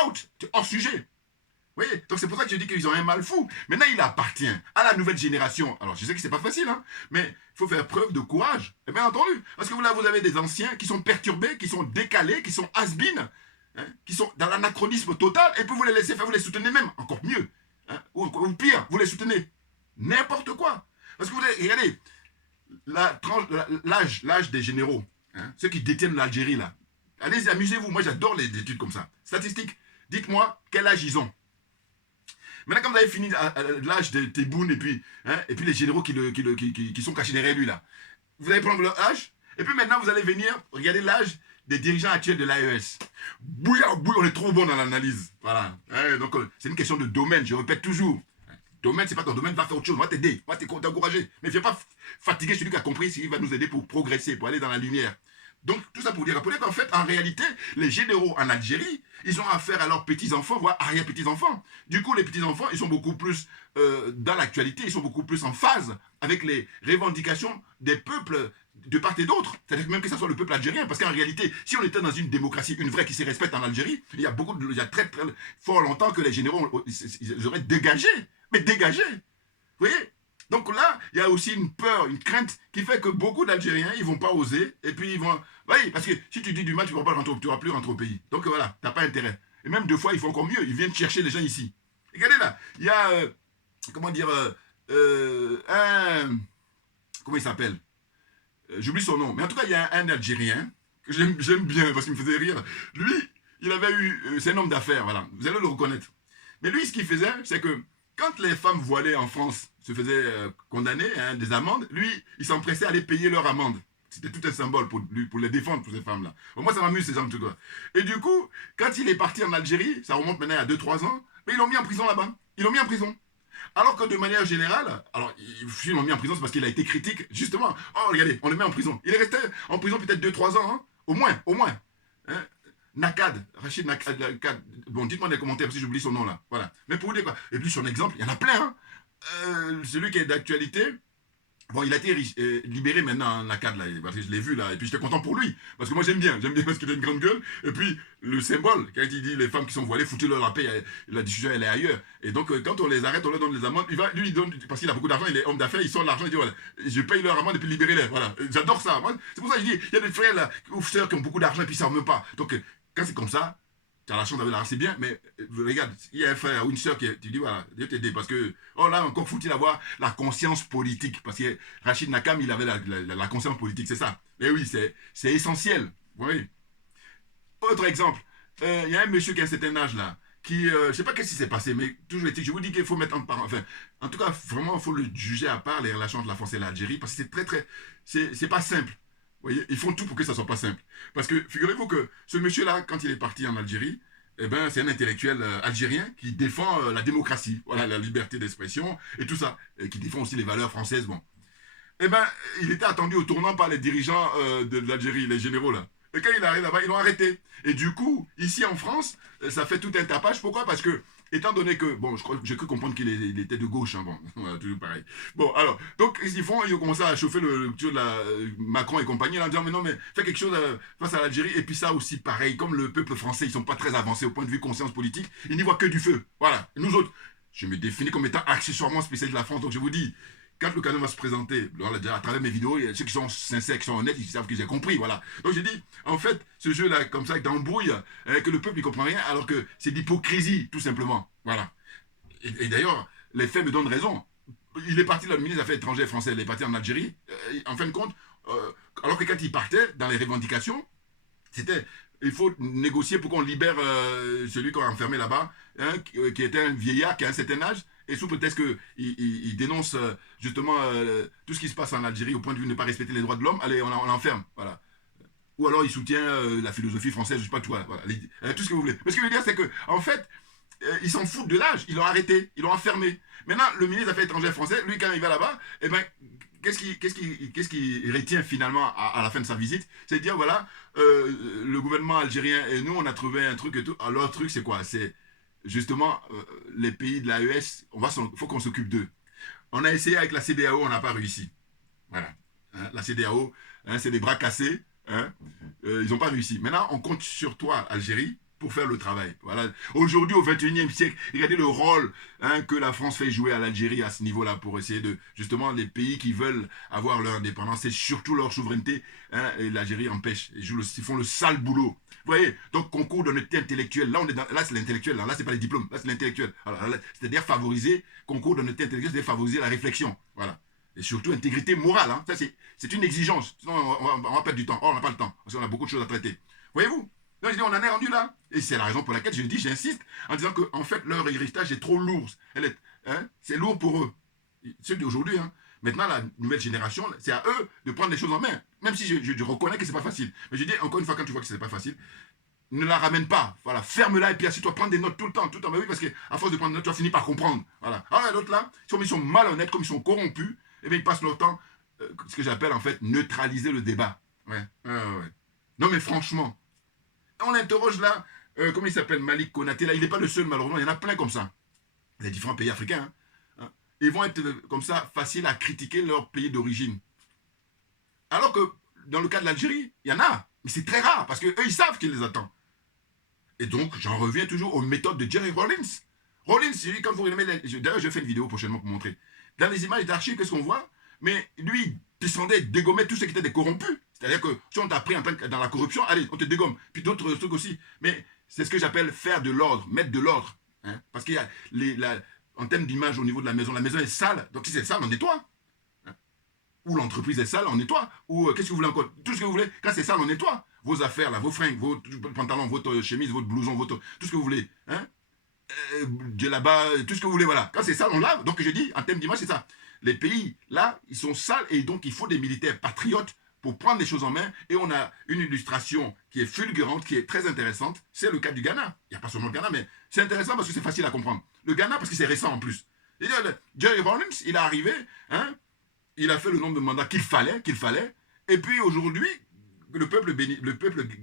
Out. C'est hors sujet. Vous voyez? Donc, c'est pour ça que je dis qu'ils ont un mal fou. Maintenant, il appartient à la nouvelle génération. Alors, je sais que c'est pas facile, hein, mais il faut faire preuve de courage. Et bien entendu. Parce que là, vous avez des anciens qui sont perturbés, qui sont décalés, qui sont has-been, hein, qui sont dans l'anachronisme total, et puis vous les laissez faire, vous les soutenez même, encore mieux. Hein, ou pire, vous les soutenez. N'importe quoi. Parce que vous avez, regardez, l'âge des généraux, hein, ceux qui détiennent l'Algérie, là. Allez-y, amusez-vous. Moi, j'adore les études comme ça. Statistiques. Dites-moi quel âge ils ont. Maintenant, quand vous avez fini l'âge de Tebboune et puis les généraux qui sont cachés derrière lui, là, vous allez prendre leur âge. Et puis maintenant, vous allez venir regarder l'âge des dirigeants actuels de l'AES. Bouilla, on est trop bon dans l'analyse. Voilà. Hein, donc, c'est une question de domaine, je répète toujours. Domaine, c'est pas ton domaine, va faire autre chose, on va t'aider, on va t'encourager. Mais viens pas fatiguer celui qui a compris s'il va nous aider pour progresser, pour aller dans la lumière. Donc, tout ça pour dire qu'en fait, en réalité, les généraux en Algérie, ils ont affaire à leurs petits-enfants, voire arrière-petits-enfants. Du coup, les petits-enfants, ils sont beaucoup plus dans l'actualité, ils sont beaucoup plus en phase avec les revendications des peuples de part et d'autre. C'est-à-dire même que ce soit le peuple algérien. Parce qu'en réalité, si on était dans une démocratie, une vraie qui se respecte en Algérie, il y a très fort longtemps que les généraux ils auraient dégagé. Mais dégagé. Vous voyez? Donc là, il y a aussi une peur, une crainte qui fait que beaucoup d'Algériens, ils ne vont pas oser. Et puis ils vont... Oui, parce que si tu dis du mal, tu ne vas plus rentrer au pays. Donc voilà, tu n'as pas intérêt. Et même 2 fois, ils font encore mieux. Ils viennent chercher les gens ici. Regardez là, il y a... comment dire... comment il s'appelle? J'oublie son nom. Mais en tout cas, il y a un Algérien que j'aime bien parce qu'il me faisait rire. Lui, il avait eu... c'est un homme d'affaires, voilà. Vous allez le reconnaître. Mais lui, ce qu'il faisait, c'est que quand les femmes voilées en France se faisaient condamner, hein, des amendes, lui, il s'empressait à aller payer leur amende. C'était tout un symbole pour lui, pour les défendre, pour ces femmes-là. Moi, ça m'amuse, ces gens de tout. Et du coup, quand il est parti en Algérie, ça remonte maintenant à 2-3 ans, mais ils l'ont mis en prison là-bas. Ils l'ont mis en prison. Alors que de manière générale, alors, ils l'ont mis en prison, c'est parce qu'il a été critique, justement. Oh, regardez, on le met en prison. Il est resté en prison peut-être 2-3 ans, hein, au moins, au moins. Hein. Nakad, Rachid Nakad, bon, dites-moi dans les commentaires si j'oublie son nom là. Voilà. Mais pour vous dire quoi, et puis son exemple, il y en a plein, hein. Celui qui est d'actualité, bon, il a été libéré maintenant, Nakad, là, parce que je l'ai vu là, et puis j'étais content pour lui, parce que moi j'aime bien parce qu'il a une grande gueule, et puis le symbole, quand il dit les femmes qui sont voilées, foutez-leur la paix, la discussion elle est ailleurs, et donc quand on les arrête, on leur donne les amendes, lui il donne, parce qu'il a beaucoup d'argent, il est homme d'affaires, il sort de l'argent, il dit voilà, je paye leur amende et puis libérez-les, voilà, j'adore ça, c'est pour ça que je dis, il y a des frères là, ou sœurs qui ont beaucoup d'argent et puis ils ne savent même pas, donc quand c'est comme ça, tu as la chance d'avoir l'argent, c'est bien, mais regarde, il y a un frère ou une soeur qui tu dis voilà, Dieu t'aide, parce que, oh là, encore faut-il avoir la conscience politique, parce que Rachid Nakam, il avait la conscience politique, c'est ça. Mais oui, c'est essentiel, vous voyez. Autre exemple, il y a un monsieur qui a un certain âge là, qui, je ne sais pas qu'est-ce qui s'est passé, mais toujours est-il, je vous dis qu'il faut mettre en tout cas, vraiment, il faut le juger à part les relations entre la France et l'Algérie, parce que c'est pas simple. Vous voyez, ils font tout pour que ça soit pas simple. Parce que figurez-vous que ce monsieur-là, quand il est parti en Algérie, eh ben, c'est un intellectuel algérien qui défend la démocratie, voilà, la liberté d'expression et tout ça, et qui défend aussi les valeurs françaises. Bon. Eh ben, il était attendu au tournant par les dirigeants de l'Algérie, les généraux là. Et quand il arrive là-bas, ils l'ont arrêté. Et du coup, ici en France, ça fait tout un tapage. Pourquoi? Parce que étant donné que, bon, j'ai cru comprendre qu'il était de gauche, hein, bon, voilà, toujours pareil. Bon, alors, donc, qu'est-ce qu'ils font? Ils ont commencé à chauffer le de la Macron et compagnie, en disant, mais non, mais fais quelque chose face à l'Algérie, et puis ça aussi, pareil, comme le peuple français, ils sont pas très avancés au point de vue conscience politique, ils n'y voient que du feu, voilà. Et nous autres, je me définis comme étant accessoirement spécialiste de la France, donc je vous dis, quand le canon va se présenter, à travers mes vidéos, ceux qui sont sincères, qui sont honnêtes, ils savent que j'ai compris, voilà. Donc j'ai dit, en fait, ce jeu-là, comme ça, d'embrouille, que le peuple ne comprend rien, alors que c'est de l'hypocrisie, tout simplement, voilà. Et d'ailleurs, les faits me donnent raison. Il est parti, le ministre des Affaires étrangères français, il est parti en Algérie, en fin de compte, alors que quand il partait, dans les revendications, c'était, il faut négocier pour qu'on libère celui qu'on a enfermé là-bas, hein, qui était un vieillard qui a un certain âge, et sous prétexte qu'il dénonce justement tout ce qui se passe en Algérie au point de vue de ne pas respecter les droits de l'homme, allez, on l'enferme, voilà. Ou alors il soutient la philosophie française, je ne sais pas quoi, voilà, tout ce que vous voulez. Mais ce que je veux dire, c'est que, en fait, ils s'en foutent de l'âge, ils l'ont arrêté, ils l'ont enfermé. Maintenant, le ministre des Affaires étrangères français, lui, quand il va là-bas, eh ben, qu'est-ce qui retient finalement à la fin de sa visite? C'est de dire, voilà, le gouvernement algérien et nous, on a trouvé un truc et tout. Alors, leur truc, c'est quoi? C'est justement les pays de l'AES, faut qu'on s'occupe d'eux. On a essayé avec la CEDEAO, on n'a pas réussi. Voilà. Hein, la CEDEAO, hein, c'est des bras cassés. Hein, ils n'ont pas réussi. Maintenant, on compte sur toi, Algérie, pour faire le travail. Voilà. Aujourd'hui, au XXIe siècle, regardez le rôle hein, que la France fait jouer à l'Algérie à ce niveau-là pour essayer de, justement, les pays qui veulent avoir leur indépendance et surtout leur souveraineté, hein, et l'Algérie empêche. Ils font le sale boulot. Vous voyez, donc concours d'honnêteté intellectuelle. Là, là c'est l'intellectuel. Là, c'est pas les diplômes. Là, c'est l'intellectuel. C'est-à-dire favoriser, concours d'honnêteté intellectuelle, c'est-à-dire favoriser la réflexion. Voilà. Et surtout, intégrité morale. Hein. Ça, c'est une exigence. Sinon, on va perdre du temps. Oh, on n'a pas le temps. Parce qu'on a beaucoup de choses à traiter. Voyez-vous? Donc, je dis, on en est rendu là. Et c'est la raison pour laquelle je dis, j'insiste, en disant qu'en fait, leur héritage est trop lourd. Hein, c'est lourd pour eux. Ceux d'aujourd'hui, hein. Maintenant, la nouvelle génération, c'est à eux de prendre les choses en main. Même si je reconnais que c'est pas facile. Mais je dis, encore une fois, quand tu vois que c'est pas facile, ne la ramène pas. Voilà, ferme-la et puis assieds-toi, prends des notes tout le temps. Mais oui, parce qu'à force de prendre des notes, tu vas finir par comprendre. Voilà. Alors, l'autre là, comme ils sont malhonnêtes, comme ils sont corrompus, eh bien, ils passent leur temps, ce que j'appelle en fait, neutraliser le débat. Ouais. Non, mais franchement, on l'interroge là, comment il s'appelle, Malik Konaté, là, il n'est pas le seul, malheureusement, il y en a plein comme ça. Les différents pays africains, hein. Ils vont être comme ça, faciles à critiquer leur pays d'origine. Alors que, dans le cas de l'Algérie, il y en a, mais c'est très rare, parce qu'eux, ils savent qui les attend. Et donc, j'en reviens toujours aux méthodes de Jerry Rawlins. Rawlins, quand vous regardez, d'ailleurs, je fais une vidéo prochainement pour montrer. Dans les images d'archives, qu'est-ce qu'on voit? Mais lui, il descendait, dégommait tout ce qui était des corrompus. C'est-à-dire que si on t'a pris dans la corruption, allez, on te dégomme. Puis d'autres trucs aussi. Mais c'est ce que j'appelle faire de l'ordre, mettre de l'ordre. Hein? Parce qu'il y a en termes d'image au niveau de la maison est sale. Donc si c'est sale, on nettoie. Hein? Ou l'entreprise est sale, on nettoie. Ou qu'est-ce que vous voulez encore? Tout ce que vous voulez. Quand c'est sale, on nettoie. Vos affaires, là, vos fringues, vos pantalons, votre chemise, votre blouson, tout ce que vous voulez. Hein? Là-bas, tout ce que vous voulez, voilà. Quand c'est sale, on lave. Donc je dis, en termes d'image, c'est ça. Les pays, là, ils sont sales et donc il faut des militaires patriotes pour prendre les choses en main. Et on a une illustration qui est fulgurante, qui est très intéressante. C'est le cas du Ghana. Il n'y a pas seulement le Ghana, mais c'est intéressant parce que c'est facile à comprendre. Le Ghana, parce que c'est récent en plus. Jerry Rawlings, il est arrivé, hein, il a fait le nombre de mandats qu'il fallait. Et puis aujourd'hui, le peuple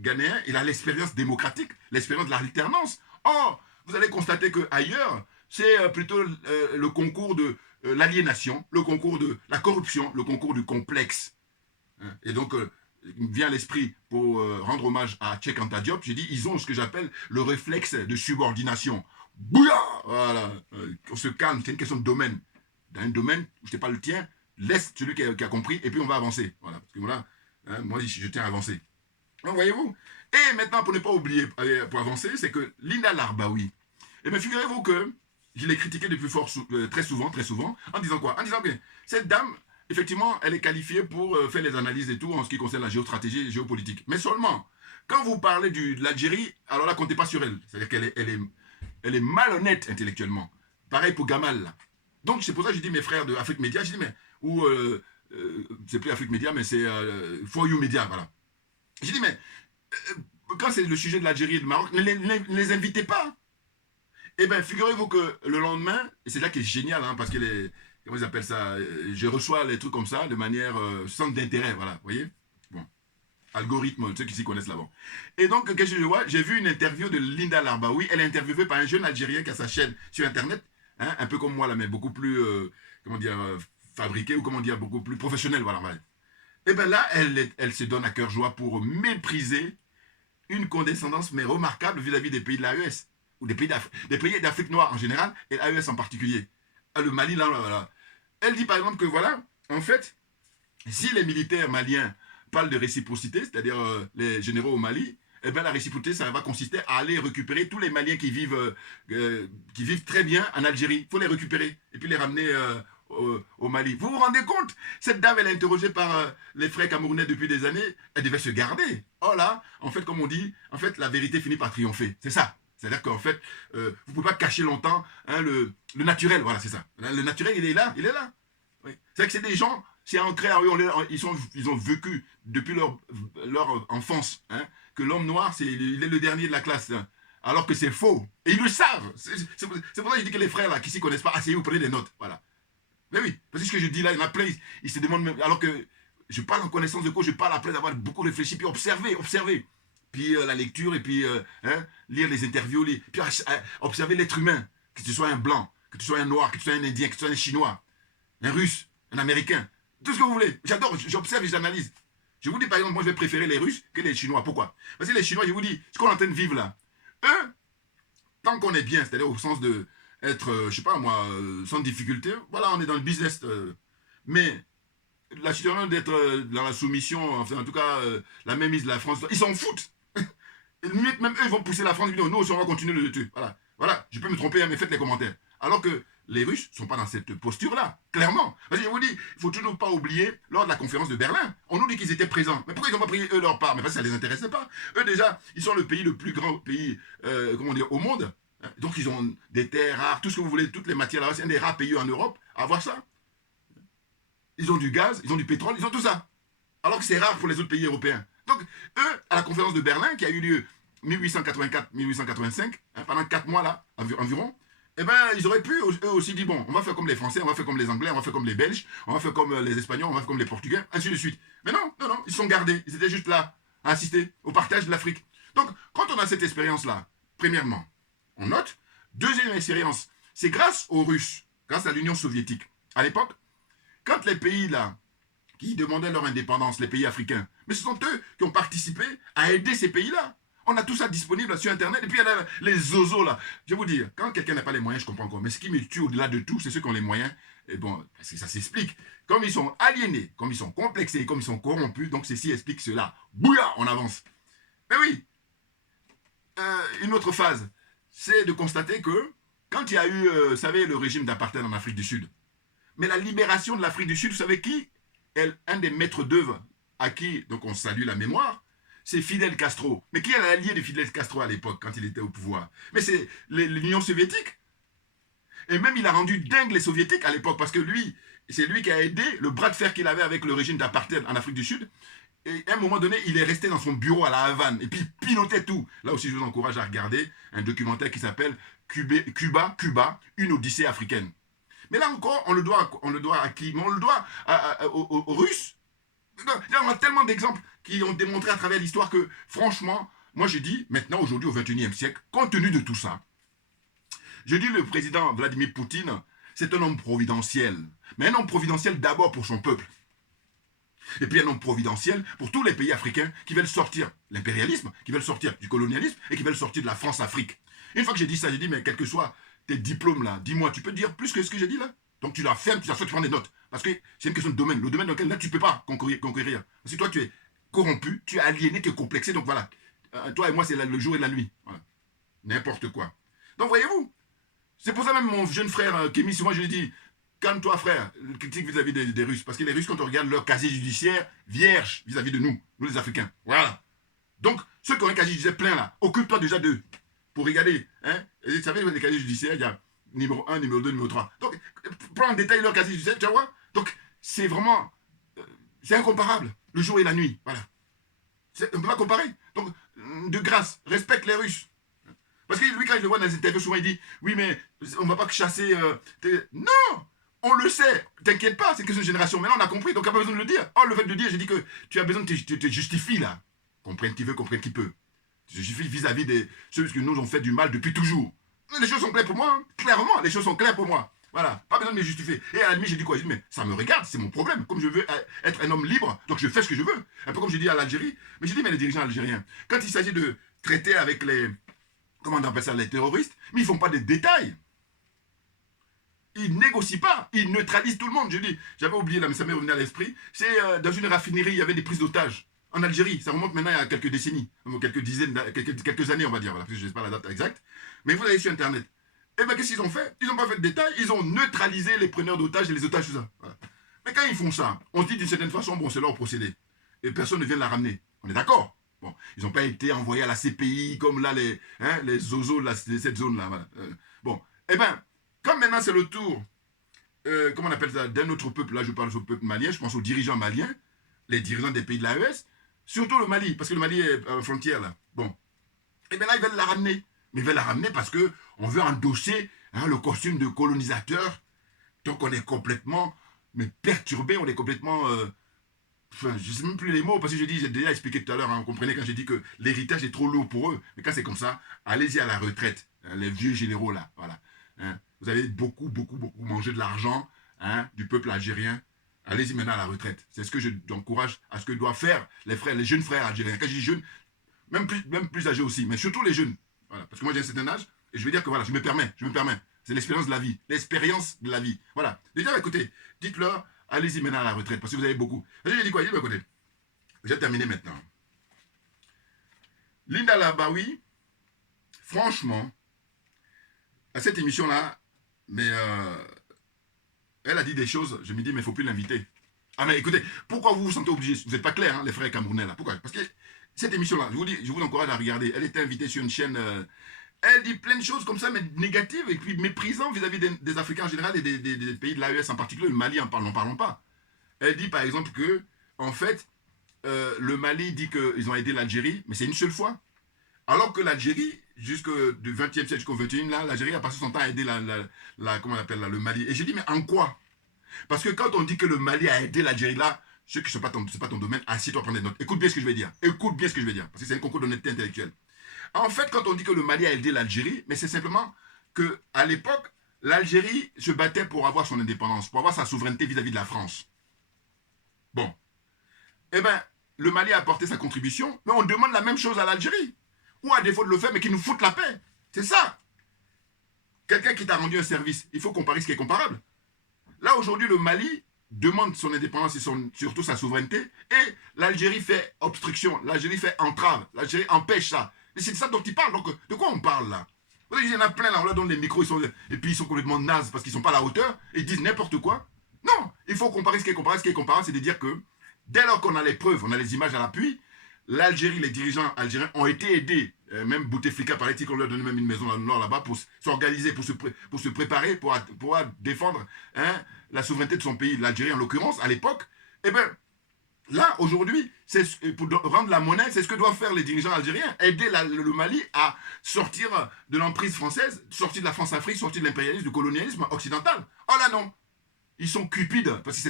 ghanéen, il a l'expérience démocratique, l'expérience de l'alternance. Or, vous allez constater qu'ailleurs, c'est plutôt le concours de l'aliénation, le concours de la corruption, le concours du complexe. Et donc, vient à l'esprit, pour rendre hommage à Cheikh Anta Diop, j'ai dit, ils ont ce que j'appelle le réflexe de subordination. Bouya! Voilà. On se calme, c'est une question de domaine. Dans un domaine où ce n'est pas le tien, laisse celui qui a compris, et puis on va avancer. Voilà. Parce que voilà, hein, moi, je tiens à avancer. Donc, voyez-vous? Et maintenant, pour ne pas oublier, pour avancer, c'est que Linda Larbaoui, eh bien, figurez-vous que je l'ai critiqué depuis très souvent, en disant quoi? En disant que cette dame, effectivement, elle est qualifiée pour faire les analyses et tout en ce qui concerne la géostratégie et la géopolitique. Mais seulement, quand vous parlez de l'Algérie, alors là, comptez pas sur elle. C'est-à-dire qu'elle elle est malhonnête intellectuellement. Pareil pour Gamal, là. Donc, c'est pour ça que je dis mes frères de Afrique Média, je dis, mais, ou, c'est plus Afrique Média, mais c'est For You Média, voilà. Je dis, mais, quand c'est le sujet de l'Algérie et du Maroc, ne les invitez pas. Eh bien, figurez-vous que le lendemain, et c'est là qui est génial, hein, parce que les, comment ils appellent ça, je reçois les trucs comme ça de manière centre d'intérêt, voilà, vous voyez. Bon, algorithme, ceux qui s'y connaissent là-bas. Et donc, qu'est-ce que je vois? J'ai vu une interview de Linda Larbaoui, elle est interviewée par un jeune Algérien qui a sa chaîne sur Internet, hein, un peu comme moi là, mais beaucoup plus, comment dire, fabriqué, ou comment dire, beaucoup plus professionnel, voilà. voilà. Et bien là, elle se donne à cœur joie pour mépriser une condescendance, mais remarquable vis-à-vis des pays de l'AES, ou des pays d'Afrique noire en général, et l'AES en particulier. Le Mali, là. Elle dit par exemple que voilà, en fait, si les militaires maliens parlent de réciprocité, c'est-à-dire les généraux au Mali, eh bien la réciprocité, ça va consister à aller récupérer tous les Maliens qui vivent très bien en Algérie. Il faut les récupérer et puis les ramener au Mali. Vous vous rendez compte? Cette dame, elle est interrogée par les frères camerounais depuis des années, elle devait se garder. Oh là, en fait, comme on dit, en fait, la vérité finit par triompher. C'est ça. C'est-à-dire qu'en fait, vous ne pouvez pas cacher longtemps hein, le naturel, voilà, c'est ça. Le naturel, il est là. Oui. C'est vrai que c'est des gens, c'est ancré en eux, ils ont vécu depuis leur enfance, hein, que l'homme noir, il est le dernier de la classe, hein, alors que c'est faux. Et ils le savent. C'est pour ça que je dis que les frères là, qui ne s'y connaissent pas, asseyez-vous, prenez des notes, voilà. Mais oui, parce que ce que je dis là, il y en a plein, ils se demandent même, alors que je parle en connaissance de cause, je parle après d'avoir beaucoup réfléchi, puis observé. Puis la lecture, et puis lire les interviews, puis observer l'être humain, que tu sois un blanc, que tu sois un noir, que tu sois un indien, que tu sois un chinois, un russe, un américain, tout ce que vous voulez. J'adore, j'observe et j'analyse. Je vous dis par exemple, moi je vais préférer les Russes que les Chinois. Pourquoi? Parce que les Chinois, je vous dis, ce qu'on est en train de vivre là, eux, tant qu'on est bien, c'est-à-dire au sens de être, je sais pas moi, sans difficulté, voilà, on est dans le business. Mais la situation d'être dans la soumission, enfin en tout cas, la mainmise de la France, ils s'en foutent. Et limite, même eux, ils vont pousser la France, ils vont dire, nous aussi, on va continuer de le tuer. Voilà, je peux me tromper, hein, mais faites les commentaires. Alors que les Russes ne sont pas dans cette posture-là, clairement. Parce que je vous dis, il ne faut toujours pas oublier, lors de la conférence de Berlin, on nous dit qu'ils étaient présents. Mais pourquoi ils n'ont pas pris, eux, leur part? Mais parce que ça ne les intéressait pas. Eux, déjà, ils sont le pays le plus grand pays, comment dire, au monde. Donc, ils ont des terres rares, tout ce que vous voulez, toutes les matières là, c'est un des rares pays en Europe à avoir ça. Ils ont du gaz, ils ont du pétrole, ils ont tout ça. Alors que c'est rare pour les autres pays européens. Donc, eux, à la conférence de Berlin, qui a eu lieu 1884-1885, hein, pendant 4 mois là, environ, eh ben, ils auraient pu, eux aussi, dire, bon, on va faire comme les Français, on va faire comme les Anglais, on va faire comme les Belges, on va faire comme les Espagnols, on va faire comme les Portugais, ainsi de suite. Mais non, ils se sont gardés, ils étaient juste là, à assister au partage de l'Afrique. Donc, quand on a cette expérience-là, premièrement, on note. Deuxième expérience, c'est grâce aux Russes, grâce à l'Union soviétique. À l'époque, quand les pays là, qui demandaient leur indépendance, les pays africains, mais ce sont eux qui ont participé à aider ces pays-là. On a tout ça disponible sur Internet. Et puis, il y a les zozos, là. Je vais vous dire, quand quelqu'un n'a pas les moyens, je comprends encore. Mais ce qui me tue au-delà de tout, c'est ceux qui ont les moyens. Et bon, parce que ça s'explique. Comme ils sont aliénés, comme ils sont complexés, comme ils sont corrompus, donc ceci explique cela. Bouya, on avance. Mais oui, une autre phase, c'est de constater que, quand il y a eu, vous savez, le régime d'apartheid en Afrique du Sud, mais la libération de l'Afrique du Sud, vous savez qui est un des maîtres d'œuvre à qui, donc on salue la mémoire, c'est Fidel Castro. Mais qui est l'allié de Fidel Castro à l'époque, quand il était au pouvoir? Mais c'est l'Union soviétique. Et même il a rendu dingue les soviétiques à l'époque, parce que lui, c'est lui qui a aidé le bras de fer qu'il avait avec le régime d'apartheid en Afrique du Sud. Et à un moment donné, il est resté dans son bureau à la Havane. Et puis il pilotait tout. Là aussi, je vous encourage à regarder un documentaire qui s'appelle Cuba, une odyssée africaine. Mais là encore, on le doit à qui? Mais on le doit aux Russes. On a tellement d'exemples qui ont démontré à travers l'histoire que, franchement, moi je dis, maintenant, aujourd'hui, au XXIe siècle, compte tenu de tout ça, je dis le président Vladimir Poutine, c'est un homme providentiel. Mais un homme providentiel d'abord pour son peuple. Et puis un homme providentiel pour tous les pays africains qui veulent sortir de l'impérialisme, qui veulent sortir du colonialisme et qui veulent sortir de la France-Afrique. Une fois que j'ai dit ça, j'ai dit, mais quel que soit tes diplômes là, dis-moi, tu peux dire plus que ce que j'ai dit là? Donc tu la fermes, tu t'assois, tu prends des notes. Parce que c'est une question de domaine. Le domaine dans lequel là, tu ne peux pas conquérir. Parce que toi, tu es corrompu, tu es aliéné, tu es complexé. Donc voilà. Toi et moi, c'est le jour et la nuit. Voilà. N'importe quoi. Donc voyez-vous, c'est pour ça même mon jeune frère Kémy, moi je lui dis, calme-toi frère, critique vis-à-vis des Russes. Parce que les Russes, quand on regarde leur casier judiciaire, vierge vis-à-vis de nous les Africains. Voilà. Donc, ceux qui ont un casier judiciaire plein là, occupe-toi déjà d'eux. Pour regarder. Hein? Et vous savez, les casiers judiciaires, il y a numéro 1, numéro 2, numéro 3. Donc, prends en détail leur casier judiciaire, tu vois. Donc, c'est vraiment... c'est incomparable, le jour et la nuit. Voilà. On ne peut pas comparer. Donc, de grâce, respecte les Russes. Parce que lui, quand je le vois dans les interviews, souvent il dit, oui, mais on ne va pas chasser... Non! On le sait, t'inquiète pas, c'est que c'est une génération. Maintenant, on a compris, donc il n'y a pas besoin de le dire. Oh, le fait de le dire, j'ai dit que tu as besoin de te justifier là. Comprenne qui veut, comprenne qui peut. Je justifie vis-à-vis de ceux qui nous ont fait du mal depuis toujours. Les choses sont claires pour moi, hein. Clairement, les choses sont claires pour moi. Voilà, pas besoin de me justifier. Et à la limite, j'ai dit quoi? J'ai dit, mais ça me regarde, c'est mon problème. Comme je veux être un homme libre, donc je fais ce que je veux. Un peu comme j'ai dit à l'Algérie. Mais j'ai dit, mais les dirigeants algériens, quand il s'agit de traiter avec les, comment on appelle ça, les terroristes, mais ils ne font pas des détails. Ils ne négocient pas, ils neutralisent tout le monde. Je dis, j'avais oublié là, mais ça m'est revenu à l'esprit. C'est dans une raffinerie, il y avait des prises d'otages. En Algérie, ça remonte maintenant à quelques décennies, quelques dizaines, quelques années, on va dire, voilà, parce que je ne sais pas la date exacte. Mais vous allez sur Internet. Et bien, qu'est-ce qu'ils ont fait? Ils n'ont pas fait de détails, ils ont neutralisé les preneurs d'otages et les otages, tout ça. Voilà. Mais quand ils font ça, on se dit d'une certaine façon, bon, c'est leur procédé. Et personne ne vient la ramener. On est d'accord? Bon, ils n'ont pas été envoyés à la CPI comme là, les zozos de cette zone-là. Voilà. Bon, eh bien, comme maintenant c'est le tour, comment on appelle ça, d'un autre peuple, là je parle au peuple malien, je pense aux dirigeants maliens, les dirigeants des pays de l'AES, surtout le Mali, parce que le Mali est frontière là. Bon. Et bien là, ils veulent la ramener. Mais ils veulent la ramener parce qu'on veut endosser le costume de colonisateur. Donc on est complètement perturbé, on est complètement... je ne sais même plus les mots, parce que j'ai déjà expliqué tout à l'heure, hein, vous comprenez quand j'ai dit que l'héritage est trop lourd pour eux. Mais quand c'est comme ça, allez-y à la retraite, hein, les vieux généraux là, voilà. Hein. Vous avez beaucoup mangé de l'argent du peuple algérien. Allez-y maintenant à la retraite. C'est ce que j'encourage à ce que doivent faire les jeunes frères algériens. Quand je dis jeunes, même plus âgés aussi, mais surtout les jeunes. Voilà. Parce que moi j'ai un certain âge, et je veux dire que voilà, je me permets. C'est l'expérience de la vie. L'expérience de la vie. Voilà. Déjà, écoutez, dites-leur, allez-y maintenant à la retraite, parce que vous avez beaucoup. J'ai dit quoi? J'ai dit, écoutez, j'ai terminé maintenant. Linda Labaoui, franchement, à cette émission-là, mais elle a dit des choses, je me dis, mais il ne faut plus l'inviter. Ah mais écoutez, pourquoi vous vous sentez obligé? Vous n'êtes pas clair, hein, les frères camerounais là. Pourquoi? Parce que cette émission-là, je vous encourage à regarder. Elle était invitée sur une chaîne, elle dit plein de choses comme ça, mais négatives, et puis méprisant vis-à-vis des Africains en général et des pays de l'AES en particulier, le Mali, n'en parlons pas. Elle dit par exemple que, en fait, le Mali dit qu'ils ont aidé l'Algérie, mais c'est une seule fois. Alors que l'Algérie, jusque du 20e siècle jusqu'au 21e, là, l'Algérie a passé son temps à aider comment on appelle là, le Mali. Et j'ai dit, mais en quoi? Parce que quand on dit que le Mali a aidé l'Algérie là, ce qui n'est pas ton domaine, assieds-toi, prends des notes. Écoute bien ce que je vais dire. Écoute bien ce que je vais dire. Parce que c'est un concours d'honnêteté intellectuelle. En fait, quand on dit que le Mali a aidé l'Algérie, mais c'est simplement qu'à l'époque, l'Algérie se battait pour avoir son indépendance, pour avoir sa souveraineté vis-à-vis de la France. Bon. Eh bien, le Mali a apporté sa contribution, mais on demande la même chose à l'Algérie. Ou à défaut de le faire, mais qui nous foutent la paix. C'est ça. Quelqu'un qui t'a rendu un service, il faut comparer ce qui est comparable. Là, aujourd'hui, le Mali demande son indépendance et surtout sa souveraineté, et l'Algérie fait obstruction, l'Algérie fait entrave, l'Algérie empêche ça. Et c'est de ça dont il parle. Donc, de quoi on parle là? Il y en a plein là, on leur donne les micros, et puis ils sont complètement nazes parce qu'ils ne sont pas à la hauteur, et ils disent n'importe quoi. Non, il faut comparer ce qui est comparable. Ce qui est comparable, c'est de dire que dès lors qu'on a les preuves, on a les images à l'appui, l'Algérie, les dirigeants algériens ont été aidés. Même Bouteflika, paraît-il qu'on leur donne même une maison dans le nord là-bas pour s'organiser, pour se préparer, pour défendre la souveraineté de son pays, l'Algérie en l'occurrence, à l'époque. Eh bien, Là, aujourd'hui, pour rendre la monnaie, c'est ce que doivent faire les dirigeants algériens. Aider le Mali à sortir de l'emprise française, sortir de la France-Afrique, sortir de l'impérialisme, du colonialisme occidental. Oh là non, ils sont cupides. Parce que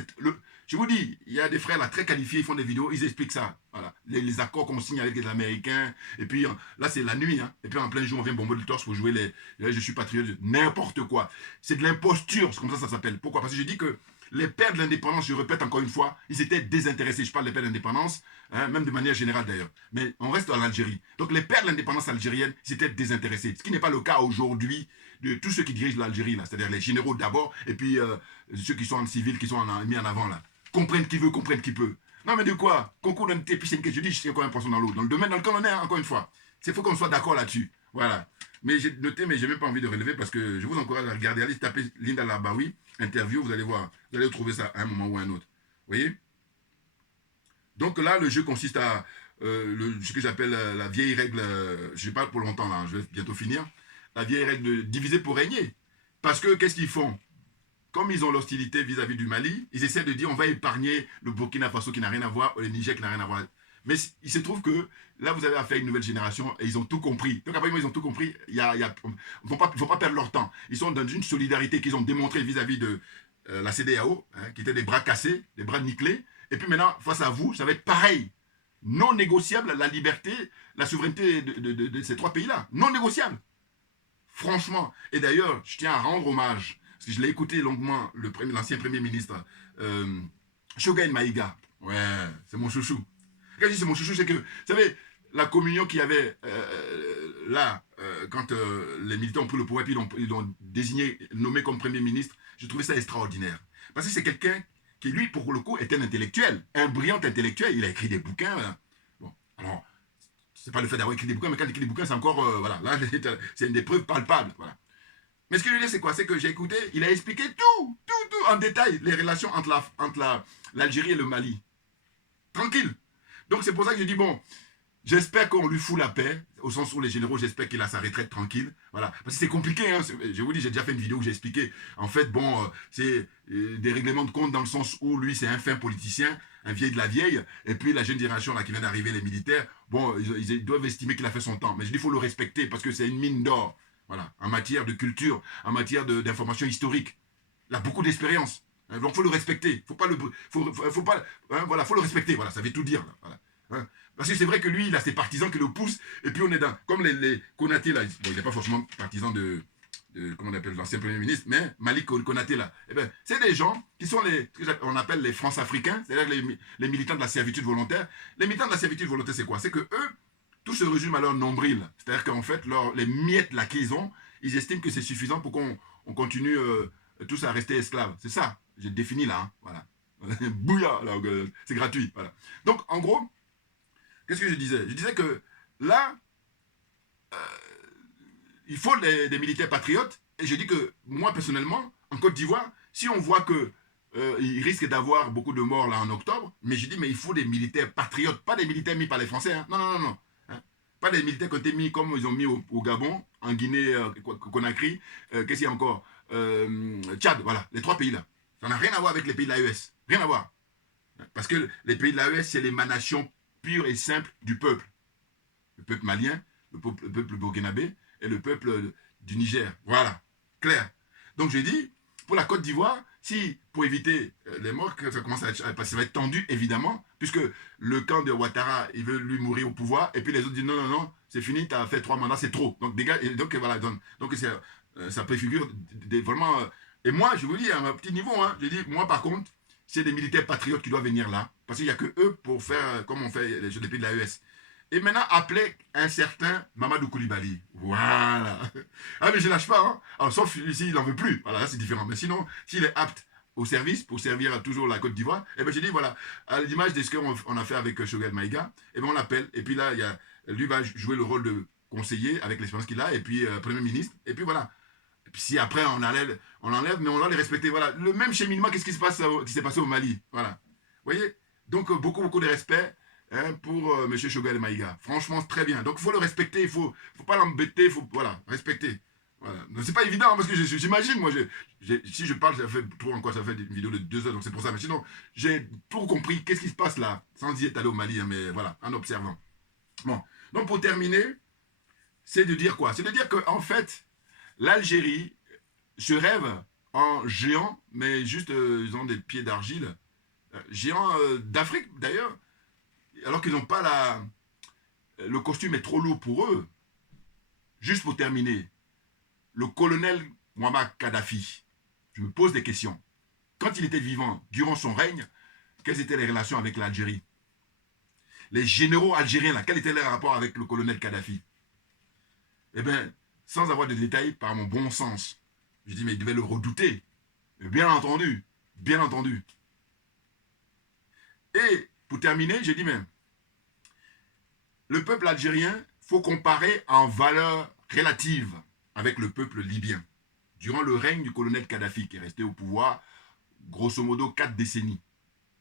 je vous dis, il y a des frères là très qualifiés, ils font des vidéos, ils expliquent ça. Voilà. Les accords qu'on signe avec les Américains. Et puis là, c'est la nuit. Hein. Et puis en plein jour, on vient bomber le torse pour jouer je suis patriote, n'importe quoi. C'est de l'imposture, c'est comme ça s'appelle. Pourquoi? Parce que je dis que les pères de l'indépendance, je répète encore une fois, ils étaient désintéressés. Je parle des pères de l'indépendance, hein, même de manière générale d'ailleurs. Mais on reste dans l'Algérie. Donc les pères de l'indépendance algérienne, ils étaient désintéressés. Ce qui n'est pas le cas aujourd'hui de tous ceux qui dirigent l'Algérie, c'est-à-dire les généraux d'abord, et puis ceux qui sont en civil, qui sont mis en avant là. Comprennent qui veut, comprennent qui peut. Non mais de quoi? Concours d'un puis c'est une question, je dis, je suis encore un poisson dans l'eau. Dans le domaine dans lequel on est, encore une fois. Il faut qu'on soit d'accord là-dessus. Voilà. Mais j'ai noté, mais je n'ai même pas envie de relever parce que je vous encourage à regarder, allez taper Linda Labaoui, interview, vous allez voir. Vous allez trouver ça à un moment ou à un autre. Vous voyez? Donc là, le jeu consiste à ce que j'appelle la vieille règle, je parle pour longtemps là, je vais bientôt finir, la vieille règle de diviser pour régner. Parce que qu'est-ce qu'ils font? Comme ils ont l'hostilité vis-à-vis du Mali, ils essaient de dire on va épargner le Burkina Faso qui n'a rien à voir, ou le Niger qui n'a rien à voir. Mais il se trouve que là, vous avez affaire à une nouvelle génération et ils ont tout compris. Donc, après, ils ont tout compris. Il ne faut pas perdre leur temps. Ils sont dans une solidarité qu'ils ont démontrée vis-à-vis de la CEDEAO, hein, qui étaient des bras cassés, des bras nickelés. Et puis maintenant, face à vous, ça va être pareil. Non négociable, la liberté, la souveraineté de ces trois pays-là. Non négociable. Franchement. Et d'ailleurs, je tiens à rendre hommage, parce que je l'ai écouté longuement, l'ancien Premier ministre, Choguel Maïga. Ouais, c'est mon chouchou. Quand je dis c'est mon chouchou, c'est que, vous savez, la communion qu'il y avait quand les militaires ont pris le pouvoir et puis ils l'ont désigné, nommé comme Premier ministre, j'ai trouvé ça extraordinaire. Parce que c'est quelqu'un qui, lui, pour le coup, est un intellectuel, un brillant intellectuel. Il a écrit des bouquins. Bon, alors, c'est pas le fait d'avoir écrit des bouquins, mais quand il écrit des bouquins, c'est encore, voilà, là, c'est une épreuve palpable, voilà. Mais ce que je veux dire, c'est quoi? C'est que j'ai écouté, il a expliqué tout en détail, les relations entre l'Algérie et le Mali. Tranquille. Donc c'est pour ça que je dis, bon, j'espère qu'on lui fout la paix, au sens où les généraux, j'espère qu'il a sa retraite tranquille. Voilà. Parce que c'est compliqué, hein. Je vous dis, j'ai déjà fait une vidéo où j'ai expliqué. En fait, bon, c'est des règlements de compte dans le sens où lui, c'est un fin politicien, un vieil de la vieille, et puis la jeune génération là qui vient d'arriver, les militaires, bon, ils doivent estimer qu'il a fait son temps. Mais je dis, il faut le respecter parce que c'est une mine d'or. Voilà. En matière de culture, en matière d'information historique. Il a beaucoup d'expérience. Donc il faut le respecter. Faut pas voilà, faut le respecter. Voilà, ça veut tout dire. Là, voilà. Hein? Parce que c'est vrai que lui, il a ses partisans qui le poussent. Et puis on est dans, comme les Konaté là. Bon, il n'est pas forcément partisan comment on appelle l'ancien premier ministre, mais Malik Konaté là. Eh ben, c'est des gens qui sont on appelle les France-Africains, c'est-à-dire les militants de la servitude volontaire. Les militants de la servitude volontaire, c'est quoi? C'est que eux, tout se résume à leur nombril. C'est-à-dire qu'en fait, les miettes là qu'ils ont, ils estiment que c'est suffisant pour qu'on continue tous à rester esclaves. C'est ça. J'ai défini là. Hein, voilà. Bouya, là, c'est gratuit. Voilà. Donc, en gros, qu'est-ce que je disais? Je disais que là, il faut des militaires patriotes. Et je dis que moi, personnellement, en Côte d'Ivoire, si on voit que il risque d'avoir beaucoup de morts là en octobre, mais je dis, mais il faut des militaires patriotes, pas des militaires mis par les Français. Hein. Non, non, non, non. Hein. Pas des militaires qui ont été mis comme ils ont mis au Gabon, en Guinée, Conakry, qu'est-ce qu'il y a encore Tchad, voilà, les trois pays là. Ça n'a rien à voir avec les pays de l'AES. Rien à voir. Parce que les pays de l'AES, c'est l'émanation pure et simple du peuple. Le peuple malien, le peuple burkinabé et le peuple du Niger. Voilà. Clair. Donc je dis, pour la Côte d'Ivoire, si, pour éviter les morts, ça commence ça va être tendu, évidemment, puisque le camp de Ouattara, il veut lui mourir au pouvoir, et puis les autres disent non, non, non, c'est fini, tu as fait 3 mandats, c'est trop. Donc, donc voilà, donc ça préfigure vraiment... et moi, je vous dis, à un petit niveau, hein, je dis, moi par contre, c'est des militaires patriotes qui doivent venir là, parce qu'il n'y a que eux pour faire comme on fait les pays de l'AES. Et maintenant, appeler un certain Mamadou Koulibaly. Voilà. Ah, mais je ne lâche pas. Hein. Alors, sauf s'il n'en veut plus. Voilà, là, c'est différent. Mais sinon, s'il est apte au service, pour servir toujours la Côte d'Ivoire, eh bien, je dis, voilà, à l'image de ce qu'on a fait avec Choguel Maïga, eh bien, on l'appelle. Et puis là, lui va jouer le rôle de conseiller avec l'expérience qu'il a, et puis Premier ministre. Et puis voilà. Et puis si après, on enlève, mais on doit les respecter. Voilà. Le même cheminement, qu'est-ce qui s'est passé au Mali. Voilà. Vous voyez? Donc, beaucoup de respect. Hein, pour M. Choguel Maïga. Franchement, très bien. Donc, il faut le respecter. Il ne faut pas l'embêter. Il faut, voilà, respecter. Voilà. C'est pas évident, hein, parce que j'imagine, moi, si je parle, ça fait trop encore, ça fait une vidéo de 2 heures, donc c'est pour ça. Mais sinon, j'ai tout compris, qu'est-ce qui se passe là, sans y être allé au Mali, hein, mais voilà, en observant. Bon, donc pour terminer, c'est de dire quoi? C'est de dire qu'en fait, l'Algérie se rêve en géant, mais juste, ils ont des pieds d'argile, géants d'Afrique d'ailleurs, alors qu'ils n'ont pas le costume est trop lourd pour eux. Juste pour terminer, le colonel Muammar Kadhafi, je me pose des questions. Quand il était vivant, durant son règne, quelles étaient les relations avec l'Algérie? Les généraux algériens, là, quel était leur rapport avec le colonel Kadhafi? Eh bien, sans avoir de détails, par mon bon sens, je dis, mais il devait le redouter. Bien entendu, bien entendu. Et pour terminer, j'ai dit, mais le peuple algérien, il faut comparer en valeur relative avec le peuple libyen. Durant le règne du colonel Kadhafi, qui est resté au pouvoir, grosso modo, 4 décennies.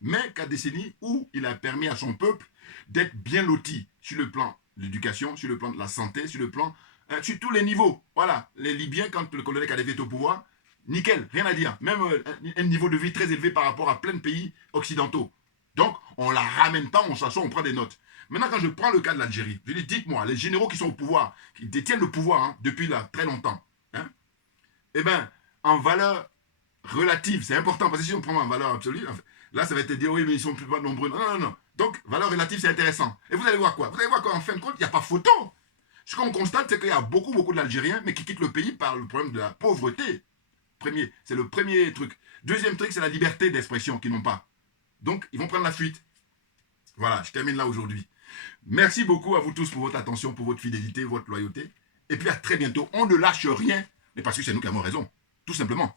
Mais 4 décennies où il a permis à son peuple d'être bien loti sur le plan de l'éducation, sur le plan de la santé, sur le plan, sur tous les niveaux. Voilà, les Libyens, quand le colonel Kadhafi est au pouvoir, nickel, rien à dire. Même un niveau de vie très élevé par rapport à plein de pays occidentaux. Donc, on la ramène pas, on s'assoit, on prend des notes. Maintenant, quand je prends le cas de l'Algérie, je dis, dites-moi, les généraux qui sont au pouvoir, qui détiennent le pouvoir hein, depuis là, très longtemps, hein, eh bien, en valeur relative, c'est important, parce que si on prend en valeur absolue, là, ça va te dire, oui, mais ils sont plus pas nombreux. Non, non, non. Donc, valeur relative, c'est intéressant. Et vous allez voir quoi? Vous allez voir qu'en fin de compte, il n'y a pas photo. Ce qu'on constate, c'est qu'il y a beaucoup d'Algériens, mais qui quittent le pays par le problème de la pauvreté. C'est le premier truc. Deuxième truc, c'est la liberté d'expression qu'ils n'ont pas. Donc, ils vont prendre la fuite. Voilà, je termine là aujourd'hui. Merci beaucoup à vous tous pour votre attention, pour votre fidélité, votre loyauté. Et puis à très bientôt. On ne lâche rien, mais parce que c'est nous qui avons raison. Tout simplement.